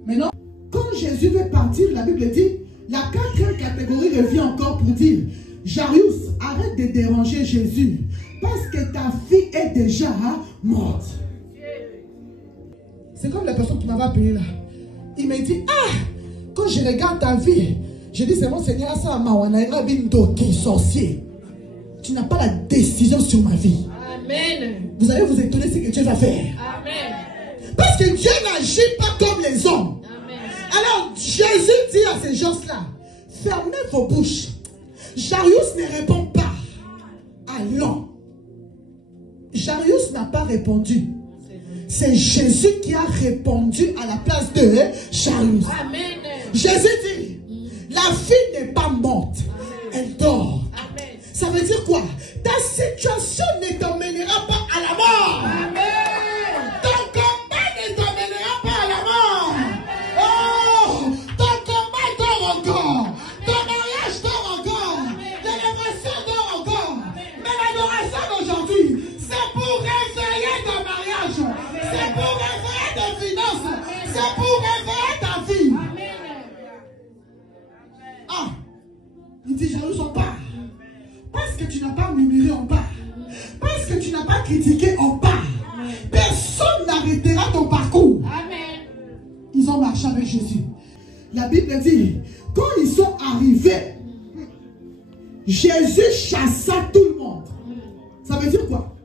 Maintenant, quand Jésus veut partir, la Bible dit, la quatrième catégorie revient encore pour dire, Jarius, arrête de déranger Jésus, parce que ta fille est déjà morte. C'est comme la personne qui m'avait appelé là. Il me dit, quand je regarde ta vie, je dis, c'est mon Seigneur, ça m'a qui sorcier. Tu n'as pas la décision sur ma vie. Amen. Vous allez vous étonner ce que Dieu va faire. Amen. Parce que Dieu n'agit pas comme les hommes. Amen. Alors, Jésus dit à ces gens-là, fermez vos bouches. Jarius ne répond pas. Allons. Jarius n'a pas répondu. c'est Jésus qui a répondu à la place de Jairus. Jésus dit, la fille n'est pas morte, elle dort. Ça veut dire quoi? Ta situation ne t'emmènera pas à la mort. Ton combat ne t'emmènera pas à la mort. Oh, ton combat dort encore. Ton mariage dort encore. L'élévation dort encore. Mais l'adoration d'aujourd'hui, c'est pour réveiller ton mariage. C'est pour réveiller tes finances. C'est pour réveiller ta vie. Ah, il dit, Jairus, on part. Parce que tu n'as pas murmuré en bas. Parce que tu n'as pas critiqué en bas. Personne n'arrêtera ton parcours. Ils ont marché avec Jésus. La Bible dit, quand ils sont arrivés, Jésus chassa tout le monde. Ça veut dire quoi?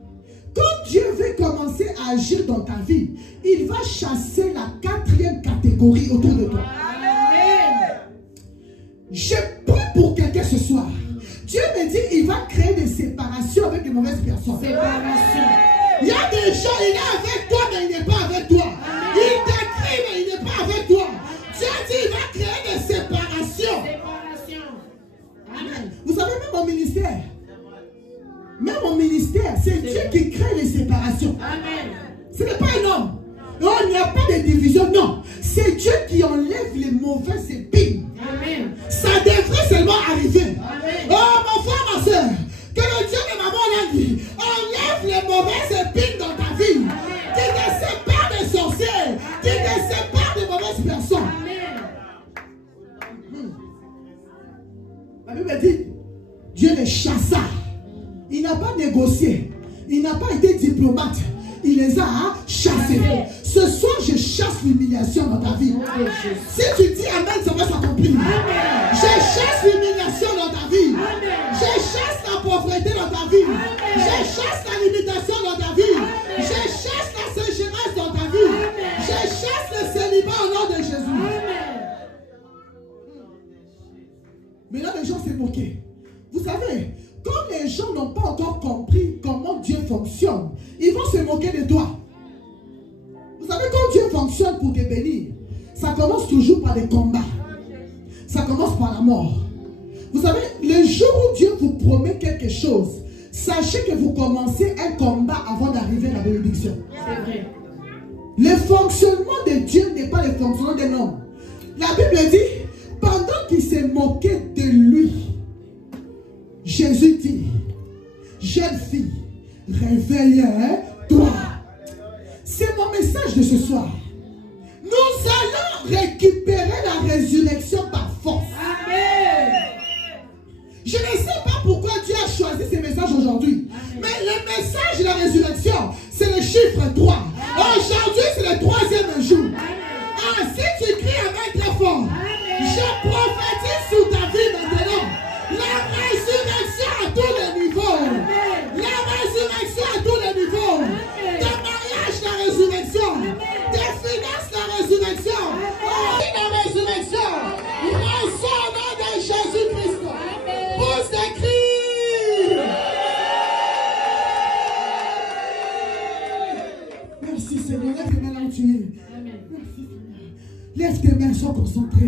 Quand Dieu veut commencer à agir dans ta vie, il va chasser la 4e catégorie autour de toi. Je prie pour quelqu'un ce soir. Dieu me dit, il va créer des séparations avec de mauvaises personnes. Il y a des gens, il est avec toi, mais il n'est pas avec toi. Il t'écrit, mais il n'est pas avec toi. Dieu dit, il va créer des séparations. Amen. Vous savez, même mon ministère, c'est Dieu qui crée les séparations. Amen. Ce n'est pas un homme. Non, il n'y a pas de division, non. C'est Dieu qui enlève les mauvaises épines. Amen. Ça devrait seulement arriver. Amen. Oh, mon frère, ma soeur, que le Dieu de maman l'a dit, enlève les mauvaises épines dans ta vie. Amen. Qui te sépare des sorciers. Amen. Qui te sépare des mauvaises personnes. La Bible dit, Dieu les chassa. Il n'a pas négocié. Il n'a pas été diplomate. Il les a chassés. Ce soir, je chasse l'humiliation dans ta vie. Amen. Si tu dis Amen, ça va s'accomplir. Je chasse l'humiliation dans ta vie. Amen. Je chasse la pauvreté dans ta vie. Amen. Je chasse la limitation dans ta vie. Amen. Je chasse la sécheresse dans ta vie. Amen. Je chasse le célibat au nom de Jésus. Amen. Mais là, les gens s'est moqués. Vous savez, quand les gens n'ont pas encore compris comment Dieu fonctionne, ils vont se moquer de toi. Vous savez, quand Dieu fonctionne pour te bénir, ça commence toujours par des combats. Ça commence par la mort. Vous savez, le jour où Dieu vous promet quelque chose, sachez que vous commencez un combat avant d'arriver à la bénédiction. C'est vrai. Le fonctionnement de Dieu n'est pas le fonctionnement d'un homme. La Bible dit, pendant qu'il s'est moqué de lui, Jésus dit, jeune fille, réveille-toi. C'est mon message de ce soir. Nous allons récupérer la résurrection par force. Amen. Je ne sais pas pourquoi Dieu a choisi ces messages aujourd'hui. Mais le message de la résurrection, c'est le chiffre 3. Aujourd'hui, c'est le 3e jour. Ah, si tu cries avec très fort, je prophétise sur ta vie maintenant. La résurrection à tous les niveaux. La résurrection à tous les niveaux. Ton mariage, la résurrection. Tes finances, la résurrection. Oh, la résurrection. Reçois au nom de Jésus-Christ. Pousse des cris. Merci Seigneur. Lève tes mains là où tu es. Merci Seigneur. Lève tes mains, sois concentré.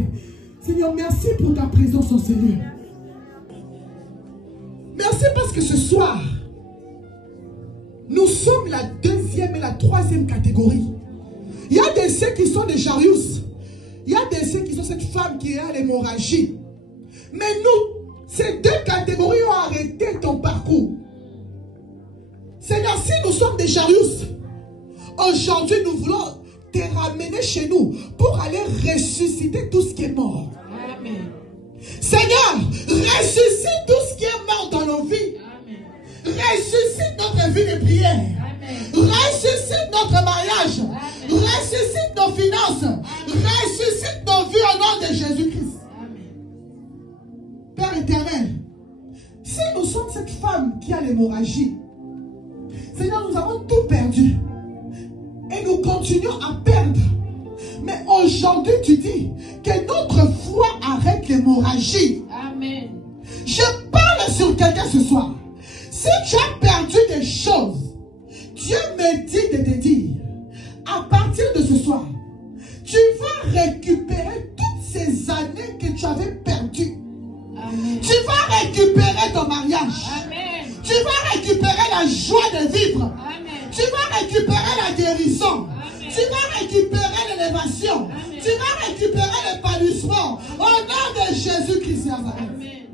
Seigneur, merci pour ta présence, oh Seigneur. Merci parce que ce soir, nous sommes la 2e et la 3e catégorie. Il y a de ceux qui sont des Jairus. Il y a de ceux qui sont cette femme qui a l'hémorragie. Mais nous, ces 2 catégories ont arrêté ton parcours. Seigneur, si nous sommes des Jairus, aujourd'hui nous voulons te ramener chez nous pour aller ressusciter tout ce qui est mort. Amen. Seigneur, ressuscite tout ce qui est mort dans nos vies. Amen. Ressuscite notre vie de prière. Amen. Ressuscite notre mariage. Amen. Ressuscite nos finances. Amen. Ressuscite nos vies au nom de Jésus-Christ. Père éternel, si nous sommes cette femme qui a l'hémorragie, Seigneur, nous avons tout perdu. Et nous continuons à perdre. Mais aujourd'hui, tu dis que notre foi arrête l'hémorragie. Amen. Je parle sur quelqu'un ce soir. Si tu as perdu des choses, Dieu me dit de te dire, mariage. Amen. Tu vas récupérer la joie de vivre. Amen. Tu vas récupérer la guérison. Amen. Tu vas récupérer l'élévation. Amen. Tu vas récupérer l'épanouissement. Au nom de Jésus-Christ Nazareth. Amen.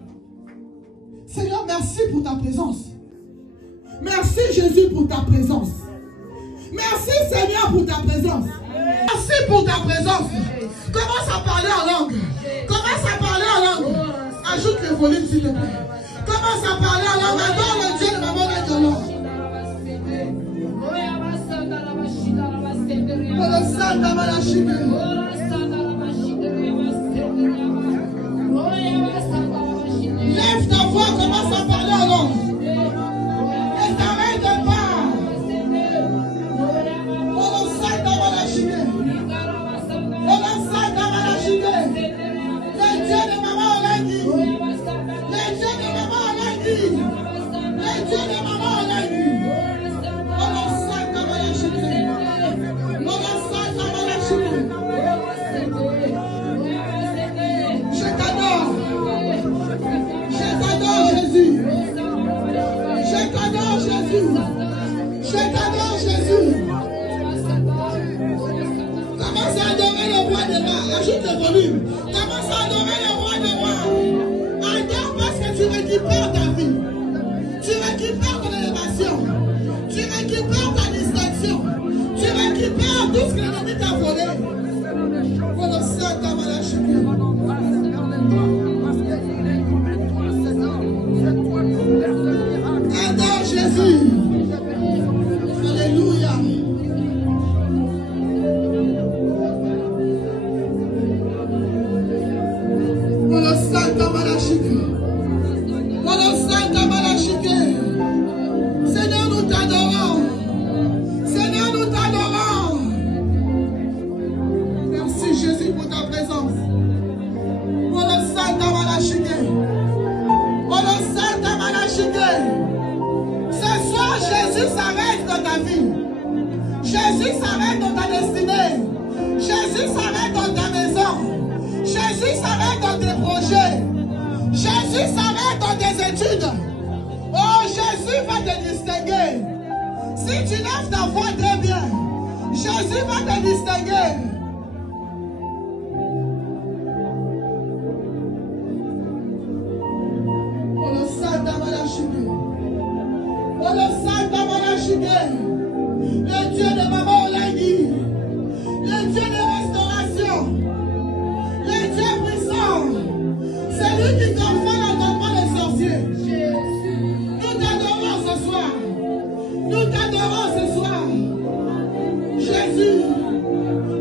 Seigneur, merci pour ta présence. Merci Jésus pour ta présence. Merci Seigneur pour ta présence. Merci pour ta présence. Commence à parler en langue. Commence à parler en langue. Ajoute le volume s'il te plaît. Commence à parler en langue. Adore le Dieu de maman et de l'or. Lève ta voix, commence à parler en langue. Et t'arrête pas. Les dieux de maman Olagi. Les dieux de maman Olagi. Les dieux de maman Olagi. Je t'adore. Je t'adore Jésus. Je t'adore Jésus. Je t'adore Jésus. Commence à adorer le roi des rois. Ajoute le volume. Commence à adorer le roi des rois. Adore parce que tu récupères ta vie. Tu récupères ton élévation. Tu récupères ta distinction. Tu récupères tout ce que l'ennemi t'a volé. Voilà ça, ta malachie. Adore Jésus. Alléluia. Seigneur, nous t'adorons. Seigneur, nous t'adorons. Merci Jésus pour ta présence. Ce soir, Jésus s'arrête dans ta vie. Jésus s'arrête dans ta destinée. Jésus s'arrête dans ta maison. Jésus s'arrête dans tes projets. Jésus s'arrête dans tes études. Oh, Jésus va te distinguer. Si tu lèves ta voix très bien, Jésus va te distinguer. Le Dieu de maman Olagi, le Dieu de restauration, le Dieu puissant, c'est lui qui confond l'entendement des sorciers. Nous t'adorons ce soir. Nous t'adorons ce soir. Jésus,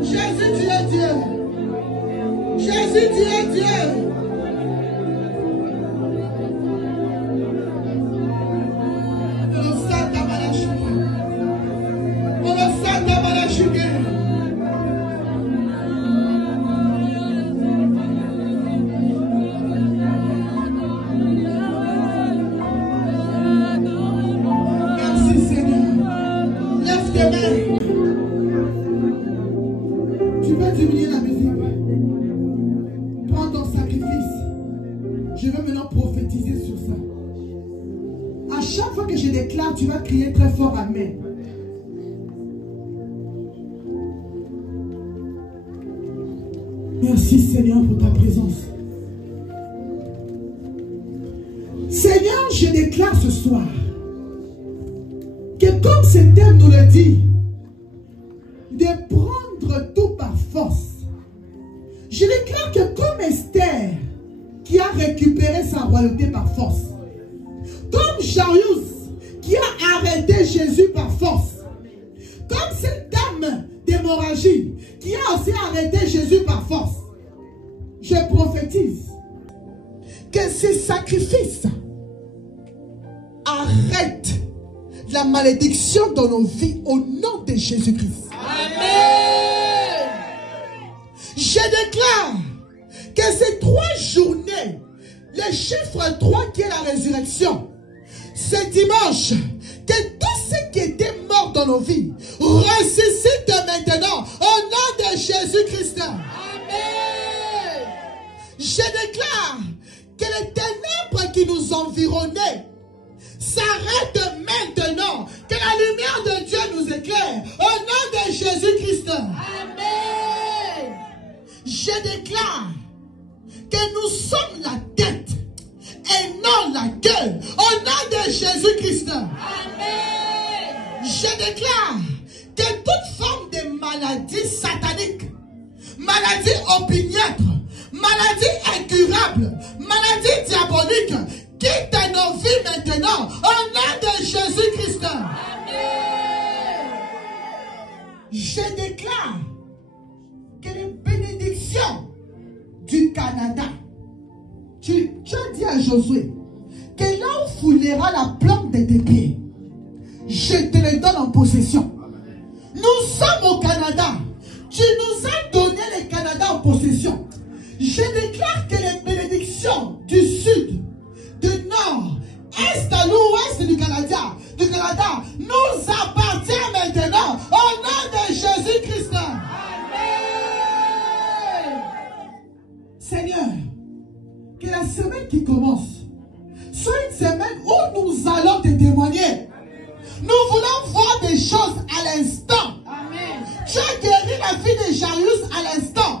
Jésus, tu es Dieu. Jésus, tu es Dieu. Tu vas crier très fort Amen. Merci Seigneur pour ta présence. Seigneur, je déclare ce soir que comme ce thème nous le dit, de prendre tout par force. Je déclare que comme Esther qui a récupéré sa royauté par force, comme Jarius qui a arrêté Jésus par force, comme cette dame d'hémorragie qui a aussi arrêté Jésus par force, je prophétise que ces sacrifices arrêtent la malédiction dans nos vies au nom de Jésus-Christ. Amen. Je déclare que ces 3 journées, le chiffre 3 qui est la résurrection, ce dimanche, que tous ceux qui étaient morts dans nos vies ressuscitent maintenant au nom de Jésus-Christ. Amen. Je déclare que les ténèbres qui nous environnaient s'arrête maintenant. Que la lumière de Dieu nous éclaire. Au nom de Jésus-Christ. Amen. Je déclare que nous sommes la tête et non la queue. Au nom de Jésus-Christ. Amen. Je déclare que toute forme de maladie satanique, maladie opiniâtre, maladie incurable, maladie diabolique, quitte nos vies maintenant. Au nom de Jésus-Christ. Amen. Je déclare que les bénédictions du Canada, tu as dit à Josué que là où foulera la plante de tes pieds, je te le donne en possession. Nous sommes au Canada. Tu nous as donné le Canada en possession. Je déclare que les bénédictions du sud, du nord, est à l'ouest du Canada, nous appartiennent maintenant au nom de Jésus-Christ. Amen. Seigneur, que la semaine qui commence soit une semaine où nous allons te témoigner. Nous voulons voir des choses à l'instant. Amen. Tu as guéri la fille de Jairus à l'instant.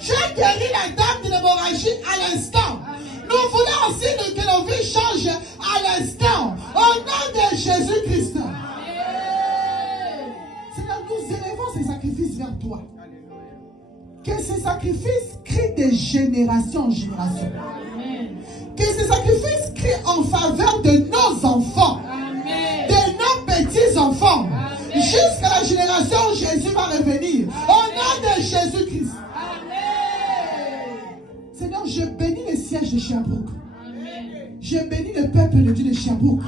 Tu as guéri la dame de l'hémorragie à l'instant. Nous voulons aussi que nos vies changent à l'instant. Au nom de Jésus-Christ. Seigneur, nous élevons ces sacrifices vers toi. Que ces sacrifices crient de génération en génération. Que ces sacrifices crient en faveur de nos enfants. De nos petits-enfants. Jusqu'à la génération où Jésus va revenir. Au nom de Jésus-Christ. Seigneur, je bénis le siège de Sherbrooke. Je bénis le peuple de Dieu de Sherbrooke.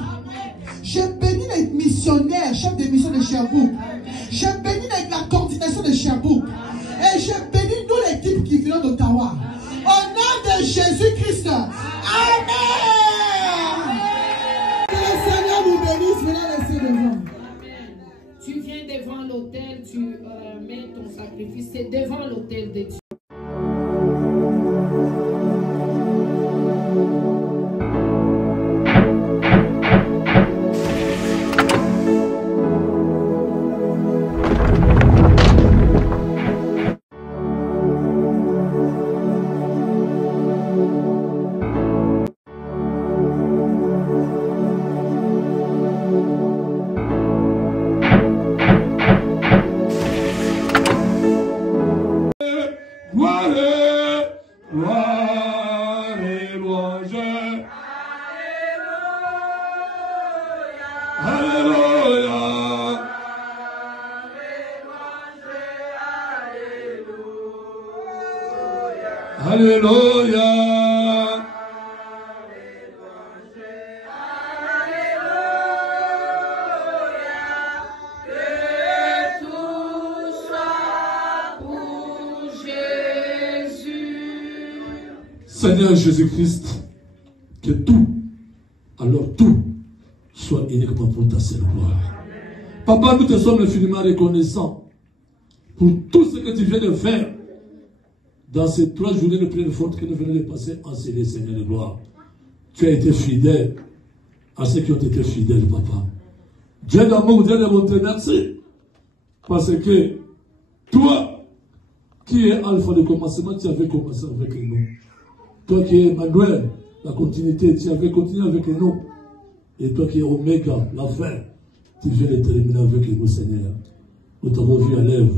Je bénis les missionnaires, chefs de mission de Sherbrooke. Je bénis la coordination de Sherbrooke. Et je bénis toute l'équipe qui vient d'Ottawa. Au nom de Jésus-Christ. Amen. Que le Seigneur nous bénisse. Venez laisser devant. Tu viens devant l'autel, tu mets ton sacrifice, c'est devant l'autel de Dieu. Alléluia. Que tout soit pour Jésus. Seigneur Jésus-Christ, que tout, alors tout, soit uniquement pour ta seule gloire. Papa, nous te sommes infiniment reconnaissants pour tout ce que tu viens de faire dans ces 3 journées de prière forte que nous venons de passer en CD, Seigneur de gloire. Tu as été fidèle à ceux qui ont été fidèles, Papa. Dieu d'amour, Dieu de bonté, merci. Parce que toi, qui es Alpha de commencement, tu avais commencé avec nous. Toi qui es Emmanuel, la continuité, tu avais continué avec nous. Et toi qui es Oméga, la fin, tu viens de terminer avec nous, Seigneur. Nous t'avons vu à l'œuvre.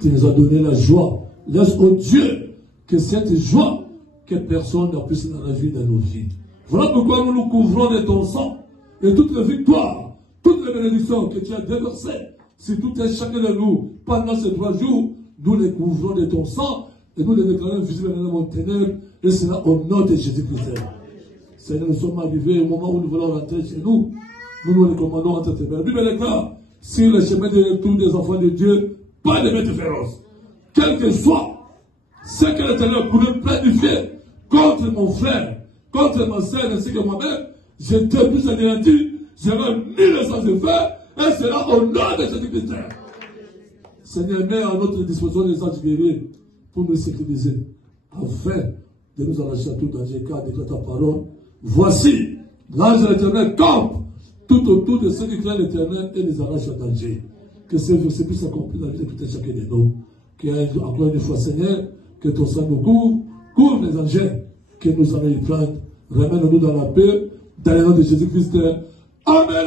Tu nous as donné la joie. Laisse au Dieu que cette joie, que personne n'a plus dans la vie, dans nos vies. Voilà pourquoi nous nous couvrons de ton sang et toutes les victoires, toutes les bénédictions que tu as déversées sur tout un chacun de nous pendant ces 3 jours, nous les couvrons de ton sang et nous les déclarons visibles dans mon ténèbres et cela au nom de Jésus-Christ. Seigneur, nous sommes arrivés au moment où nous voulons rentrer chez nous. Nous nous recommandons entre tes mains. La Bible déclare, sur le chemin de retour des enfants de Dieu, pas de bêtes féroces. Quel que soit ce que l'Éternel pourrait planifier contre mon frère, contre ma soeur ainsi que moi-même, je te plus anéanti, j'aurai 1000 ans de faire, et cela au nom de Jésus-Christ. Seigneur, mets à notre disposition les anges guerriers pour nous sécuriser, afin de nous arracher à tout danger, car déclare ta parole. Voici, l'ange de l'Éternel campe tout autour de ceux qui craignent l'Éternel et les arrachent à danger. Que ces versets puissent accomplir la vie de tout un chacun de nous. Encore une fois, Seigneur, que ton sang nous couvre les engins que nous allons y prendre. Ramène-nous dans la paix, dans le nom de Jésus-Christ. Amen.